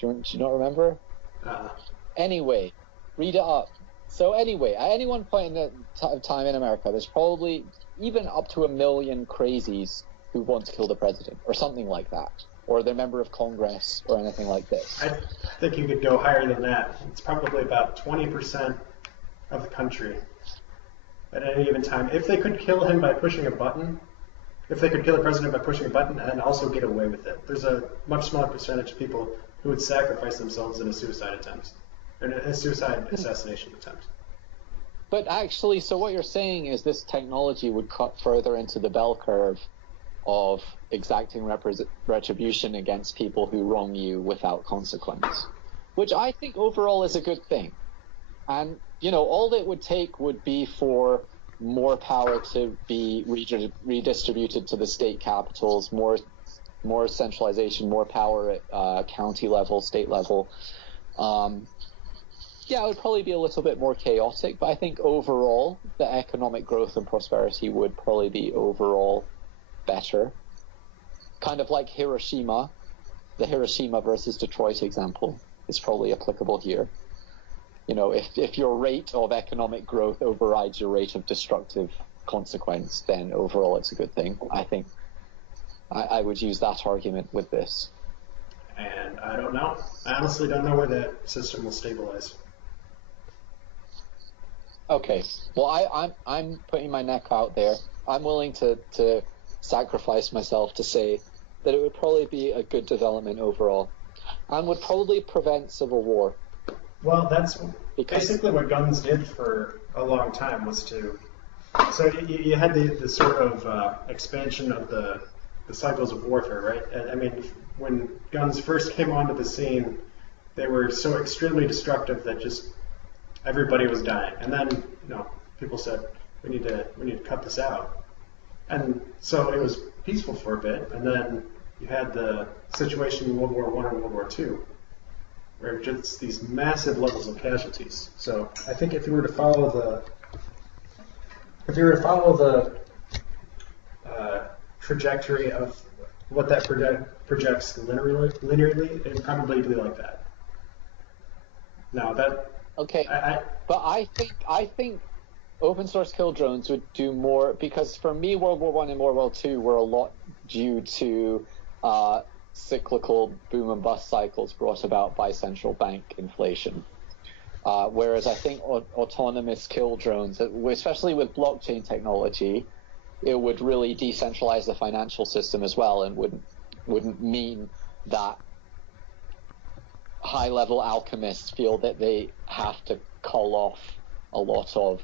Do you not remember? Anyway, read it up. So anyway, at any one point in the time in America, there's probably even up to 1 million crazies who want to kill the president, or something like that, or they're a member of Congress, or anything like this. I think you could go higher than that. It's probably about 20% of the country at any given time. If they could kill him by pushing a button, if they could kill the president by pushing a button and also get away with it, there's a much smaller percentage of people who would sacrifice themselves in a suicide attempt, or a suicide assassination attempt. But actually, so what you're saying is this technology would cut further into the bell curve of exacting retribution against people who wrong you without consequence, which I think overall is a good thing. And, all that would take would be for more power to be redistributed to the state capitals, more centralization, more power at county level, state level. Yeah, it would probably be a little bit more chaotic, but I think overall the economic growth and prosperity would probably be overall better. Kind of like Hiroshima, the Hiroshima versus Detroit example is probably applicable here. If your rate of economic growth overrides your rate of destructive consequence, then overall it's a good thing. I think I would use that argument with this. And I don't know. I honestly don't know where that system will stabilize. Okay, well, I'm putting my neck out there. I'm willing to sacrifice myself to say that it would probably be a good development overall, and would probably prevent civil war. Well, that's basically what guns did for a long time, was to... So you had the sort of expansion of the cycles of warfare, right? And, I mean, when guns first came onto the scene, they were so extremely destructive that just everybody was dying. And then, people said, we need to cut this out. And so it was peaceful for a bit, and then you had the situation in World War I and World War II, where just these massive levels of casualties. So I think if you were to follow the trajectory of what that projects linearly, it'd probably be like that. Now that... Okay, but I think open source kill drones would do more, because for me, World War I and World War II were a lot due to cyclical boom and bust cycles brought about by central bank inflation. Whereas I think autonomous kill drones, especially with blockchain technology, it would really decentralize the financial system as well, and wouldn't mean that high-level alchemists feel that they have to cull off a lot of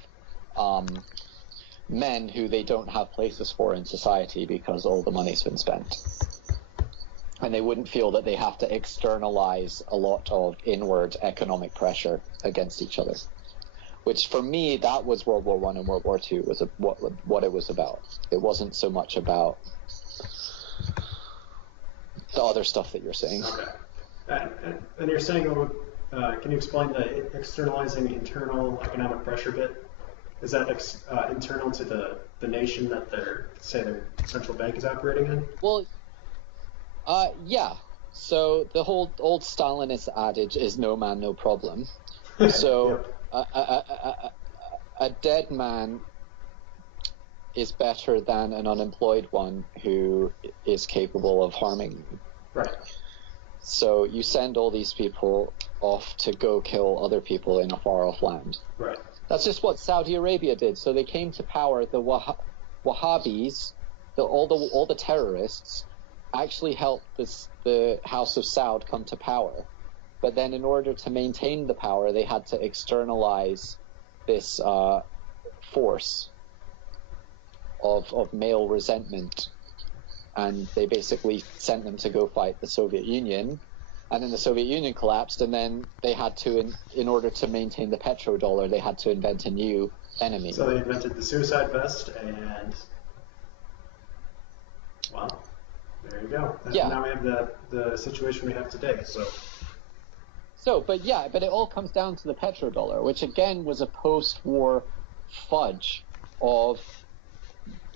men who they don't have places for in society because all the money's been spent. And they wouldn't feel that they have to externalize a lot of inward economic pressure against each other. Which, for me, that was World War I and World War II, was what it was about. It wasn't so much about the other stuff that you're saying. Okay. And you're saying, can you explain the externalizing internal economic pressure bit? Is that internal to the nation that their central bank is operating in? Well, yeah. So the whole old Stalinist adage is no man, no problem. So Yep. a dead man is better than an unemployed one who is capable of harming you. Right. So you send all these people off to go kill other people in a far-off land. Right. That's just what Saudi Arabia did. So they came to power. The Wahhabis, all the terrorists, actually helped the House of Saud come to power. But then in order to maintain the power, they had to externalize this force of male resentment. And they basically sent them to go fight the Soviet Union. And then the Soviet Union collapsed, and then they had to, in order to maintain the petrodollar, they had to invent a new enemy. So they invented the suicide vest, and, well, there you go. Yeah. Now we have the situation we have today. But it all comes down to the petrodollar, which again was a post-war fudge of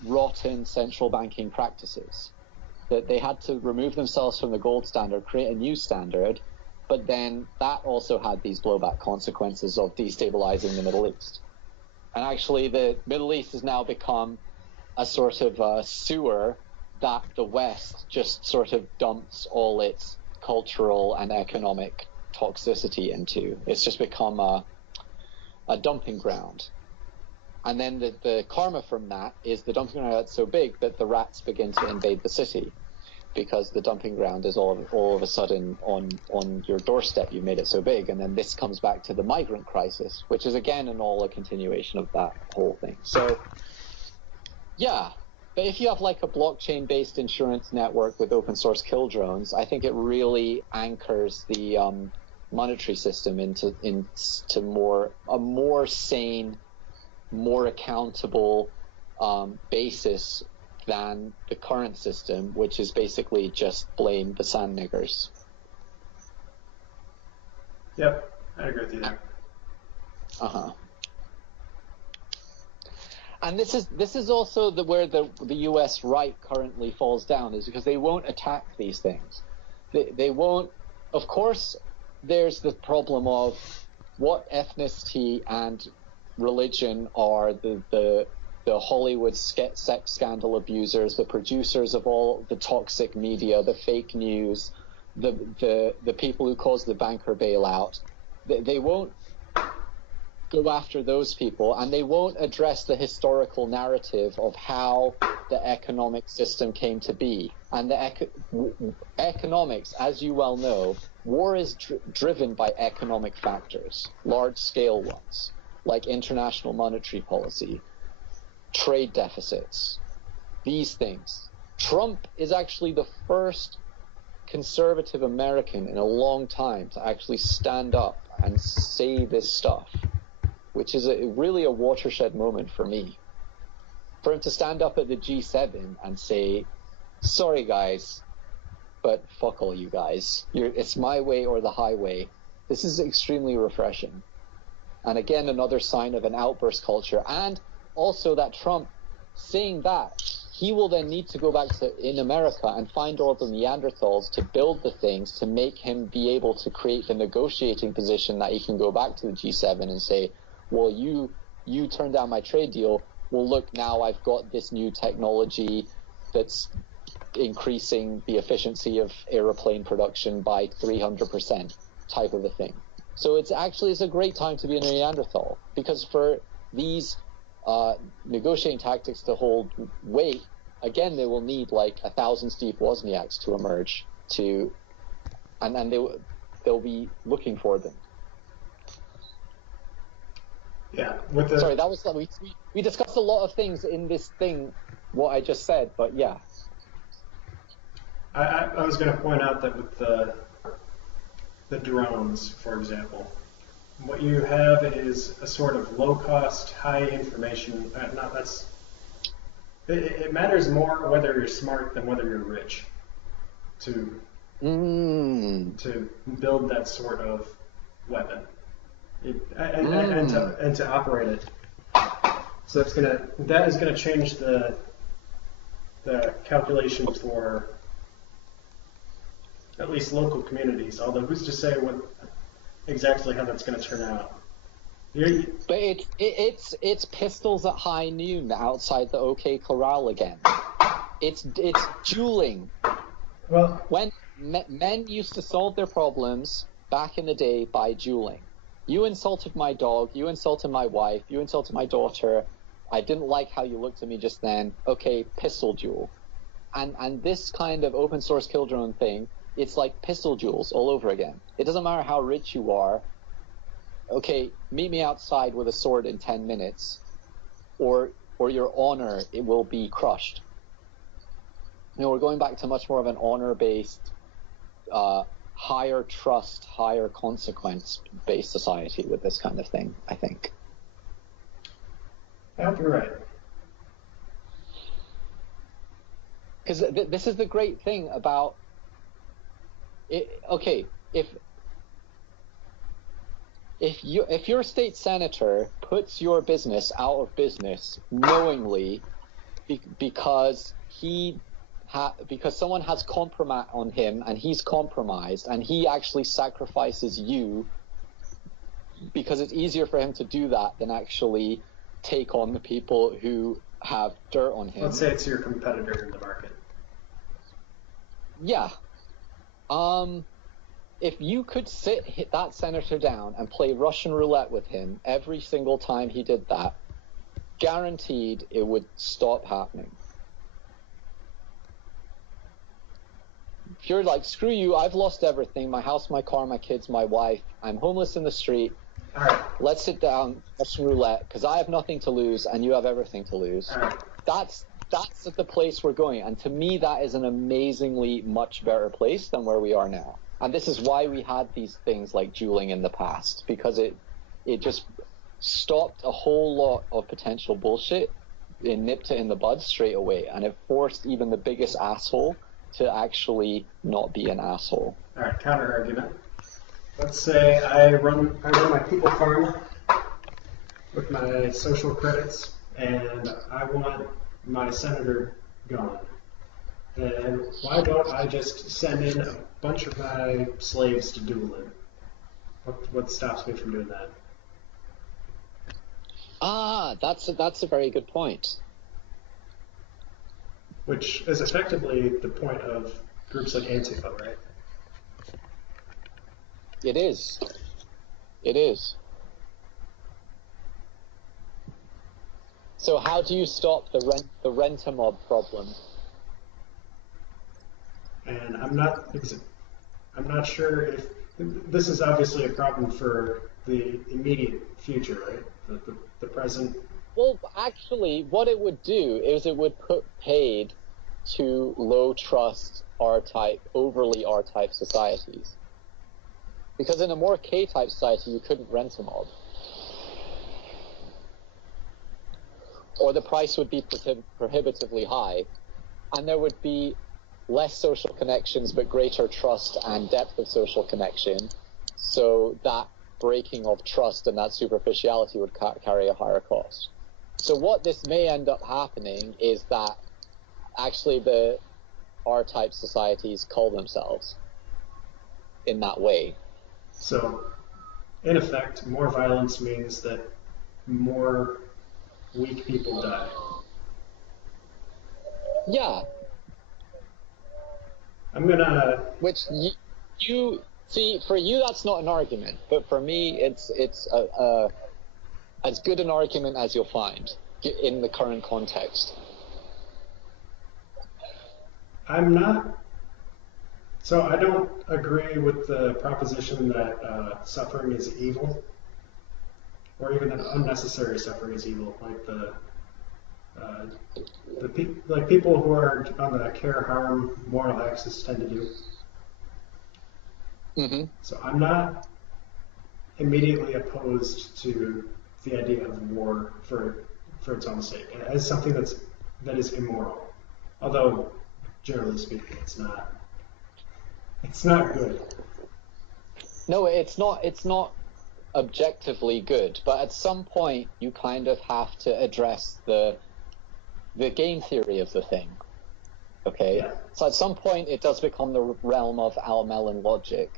rotten central banking practices. That they had to remove themselves from the gold standard, create a new standard, but then that also had these blowback consequences of destabilizing the Middle East. And actually the Middle East has now become a sort of sewer that the West just sort of dumps all its cultural and economic toxicity into. It's just become a dumping ground. And then the karma from that is the dumping ground that's so big that the rats begin to invade the city, because the dumping ground is all of a sudden on your doorstep. You made it so big. And then this comes back to the migrant crisis, which is again a continuation of that whole thing. So, yeah. But if you have like a blockchain-based insurance network with open source kill drones, I think it really anchors the monetary system into a more sane, more accountable basis than the current system, which is basically just blame the sand niggers. Yep, I agree with you there. And this is also where the U.S. right currently falls down, is because they won't attack these things. They won't. Of course, there's the problem of what ethnicity and religion are the the Hollywood sex scandal abusers, the producers of all the toxic media, the fake news, the people who caused the banker bailout. They won't go after those people, and they won't address the historical narrative of how the economic system came to be. And the economics, as you well know, war is driven by economic factors, large-scale ones, like international monetary policy, trade deficits, these things. Trump is actually the first conservative American in a long time to actually stand up and say this stuff, which is really a watershed moment for me. For him to stand up at the G7 and say, sorry guys, but fuck all you guys. It's my way or the highway. This is extremely refreshing. And again, another sign of an outburst culture. And also that Trump saying that, he will then need to go back in America and find all the Neanderthals to build the things to make him be able to create the negotiating position that he can go back to the G7 and say, well, you turned down my trade deal. Well, look, now I've got this new technology that's increasing the efficiency of aeroplane production by 300% type of a thing. So it's a great time to be a Neanderthal, because for these negotiating tactics to hold weight, again, they will need like 1,000 Steve Wozniaks to emerge and they'll be looking for them. Yeah. Sorry, that was we discussed a lot of things in this thing, what I just said, but yeah. I was going to point out that with the drones, for example, what you have is a sort of low-cost, high-information. It matters more whether you're smart than whether you're rich to build that sort of weapon and to operate it. So that is gonna change the calculation for at least local communities. Although who's to say exactly how that's going to turn out? But it's pistols at high noon outside the OK Corral again. It's dueling. Well, when men used to solve their problems back in the day by dueling. You insulted my dog. You insulted my wife. You insulted my daughter. I didn't like how you looked at me just then. Okay, pistol duel. And this kind of open source kill drone thing, it's like pistol duels all over again. It doesn't matter how rich you are. Okay, meet me outside with a sword in 10 minutes, or your honor, it will be crushed. We're going back to much more of an honor-based, higher trust, higher consequence-based society with this kind of thing, I think. I hope you're right. Because this is the great thing about it. Okay, if your state senator puts your business out of business knowingly because someone has compromise on him and he's compromised and he actually sacrifices you because it's easier for him to do that than actually take on the people who have dirt on him. Let's say it's your competitor in the market. Yeah. If you could hit that senator down and play Russian roulette with him every single time he did that, guaranteed it would stop happening. If you're like, screw you, I've lost everything, my house, my car, my kids, my wife, I'm homeless in the street, all right, let's sit down, Russian roulette, because I have nothing to lose and you have everything to lose. all right. That's the place we're going. And to me, that is an amazingly much better place than where we are now. And this is why we had these things like dueling in the past, because it just stopped a whole lot of potential bullshit. It nipped it in the bud straight away, and it forced even the biggest asshole to actually not be an asshole. All right, counter argument. Let's say I run my people farm with my social credits, and I want my senator gone. Then why don't I just send in a bunch of my slaves to duel him? What stops me from doing that? That's a very good point. which is effectively the point of groups like Antifa, right? It is. It is. So how do you stop the rent-a-mob problem? And I'm not sure if this is obviously a problem for the immediate future, right? The present. Well, actually, what it would do is it would put paid to low trust R-type, overly R-type societies. Because in a more K-type society, you couldn't rent a mob. Or the price would be prohibitively high, and there would be less social connections but greater trust and depth of social connection, so that breaking of trust and that superficiality would carry a higher cost. So what this may end up happening is that actually the R-type societies cull themselves in that way. So, in effect, more violence means that more weak people die. Yeah. I'm gonna. Which you see, for you that's not an argument, but for me it's as good an argument as you'll find in the current context. I'm not. So I don't agree with the proposition that suffering is evil, or even that unnecessary suffering is evil, like like people who are on the care harm moral axis tend to do. Mm-hmm. So I'm not immediately opposed to the idea of war for its own sake as something that is immoral. Although generally speaking, it's not. It's not good. No, it's not. It's not objectively good. But at some point, you kind of have to address the game theory of the thing. Okay. Yeah. So at some point, it does become the realm of Al Mellon logic,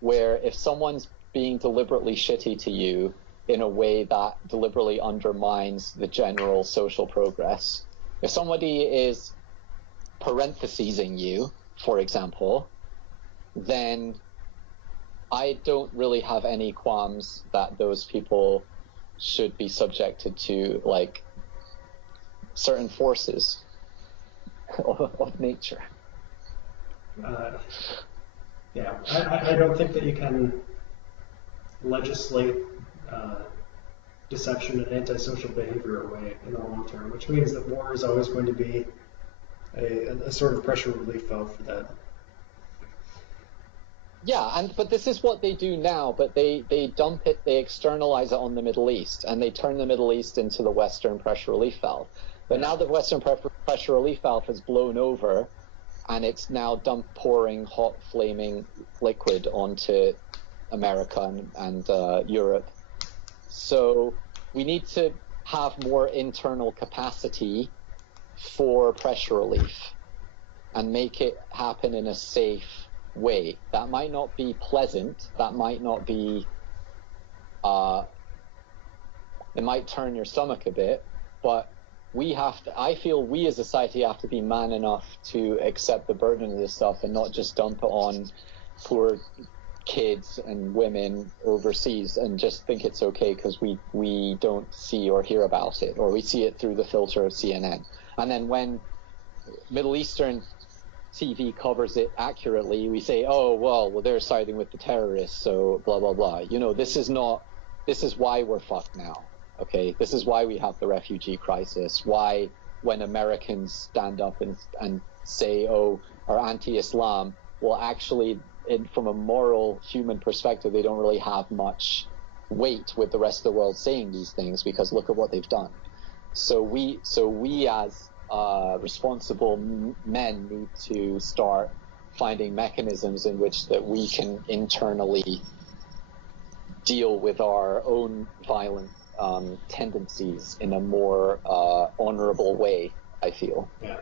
where if someone's being deliberately shitty to you in a way that deliberately undermines the general social progress, if somebody is parenthesizing you, for example, then I don't really have any qualms that those people should be subjected to, like, certain forces of nature. Yeah, I don't think that you can legislate deception and antisocial behavior away in the long term, which means that war is always going to be a sort of pressure relief valve for that. Yeah, but this is what they do now, but they dump it, they externalize it on the Middle East, and they turn the Middle East into the Western pressure relief valve. But now the Western pressure relief valve has blown over, and it's now pouring hot, flaming liquid onto America and Europe. So we need to have more internal capacity for pressure relief and make it happen in a safe way. That might not be pleasant. That might not be. It might turn your stomach a bit, but we have to. I feel we as a society have to be man enough to accept the burden of this stuff and not just dump it on poor kids and women overseas and just think it's okay because we don't see or hear about it, or we see it through the filter of CNN. And then when Middle Eastern TV covers it accurately, we say, oh, well, they're siding with the terrorists, so blah, blah, blah. You know, this is why we're fucked now, okay? This is why we have the refugee crisis, why when Americans stand up and say, oh, are anti-Islam, well, actually, from a moral human perspective, they don't really have much weight with the rest of the world saying these things because look at what they've done. So we as responsible men need to start finding mechanisms in which that we can internally deal with our own violent tendencies in a more honorable way, I feel. Yeah,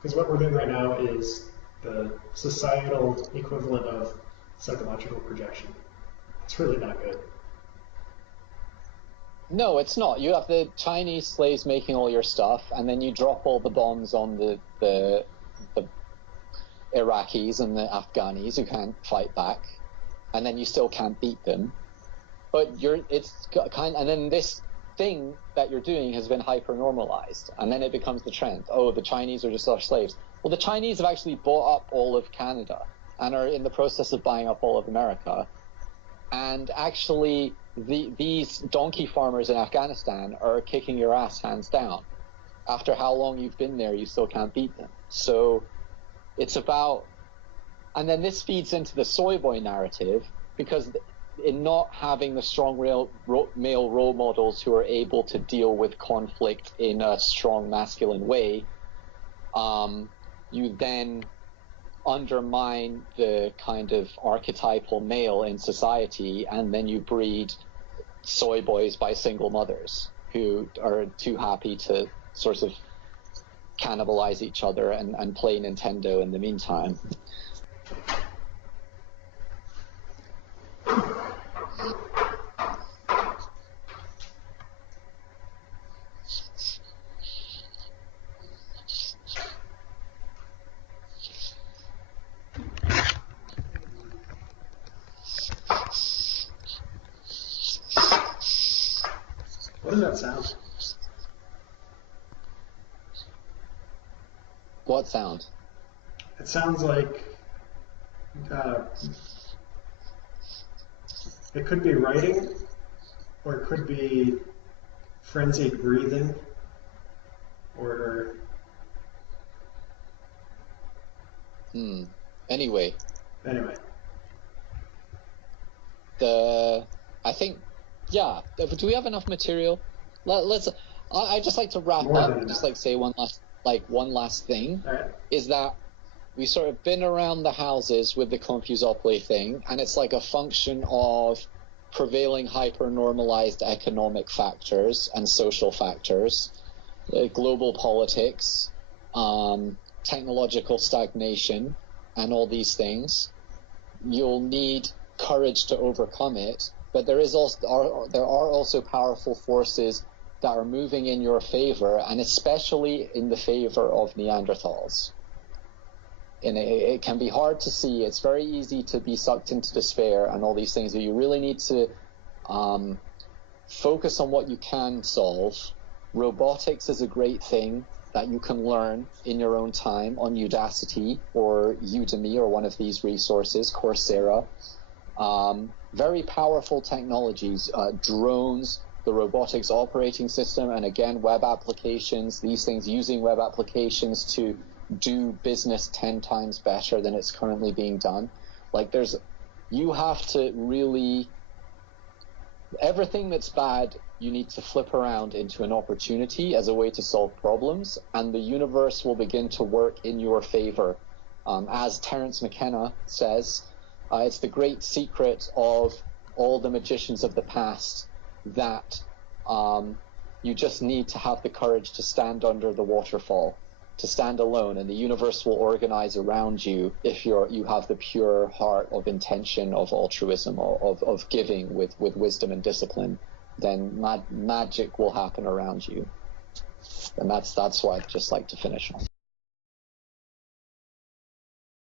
because what we're doing right now is the societal equivalent of psychological projection. It's really not good. No, it's not. You have the Chinese slaves making all your stuff, and then you drop all the bombs on the Iraqis and the Afghanis who can't fight back, and then you still can't beat them. But and then this thing that you're doing has been hyper normalized, and then it becomes the trend. Oh, the Chinese are just our slaves. Well, the Chinese have actually bought up all of Canada and are in the process of buying up all of America. And actually, these donkey farmers in Afghanistan are kicking your ass hands down. After how long you've been there, you still can't beat them. So it's about, and then this feeds into the soy boy narrative, because in not having the strong male role models who are able to deal with conflict in a strong masculine way, you then undermine the kind of archetypal male in society, and then you breed soy boys by single mothers who are too happy to sort of cannibalize each other and play Nintendo in the meantime. What does that sound? What sound? It sounds like it could be writing, or it could be frenzied breathing, or... Anyway. I think, yeah. Do we have enough material? I just like to wrap up and just like say one last thing. All right. Is that we sort of been around the houses with the Confusopoly thing, and it's like a function of prevailing hyper-normalized economic factors and social factors, global politics, technological stagnation, and all these things. You'll need courage to overcome it, but there are also powerful forces that are moving in your favor, and especially in the favor of Neanderthals. And it can be hard to see. It's very easy to be sucked into despair and all these things, but you really need to focus on what you can solve. Robotics is a great thing that you can learn in your own time on Udacity or Udemy or one of these resources, Coursera. Very powerful technologies, drones, the robotics operating system, and again, web applications, these things, using web applications to do business 10 times better than it's currently being done. Like you have to really, everything that's bad, you need to flip around into an opportunity as a way to solve problems, and the universe will begin to work in your favor. As Terence McKenna says, it's the great secret of all the magicians of the past that you just need to have the courage to stand under the waterfall, to stand alone, and the universe will organize around you if you have the pure heart of intention, of altruism, of giving with wisdom and discipline. Then magic will happen around you. And that's what I'd just like to finish on.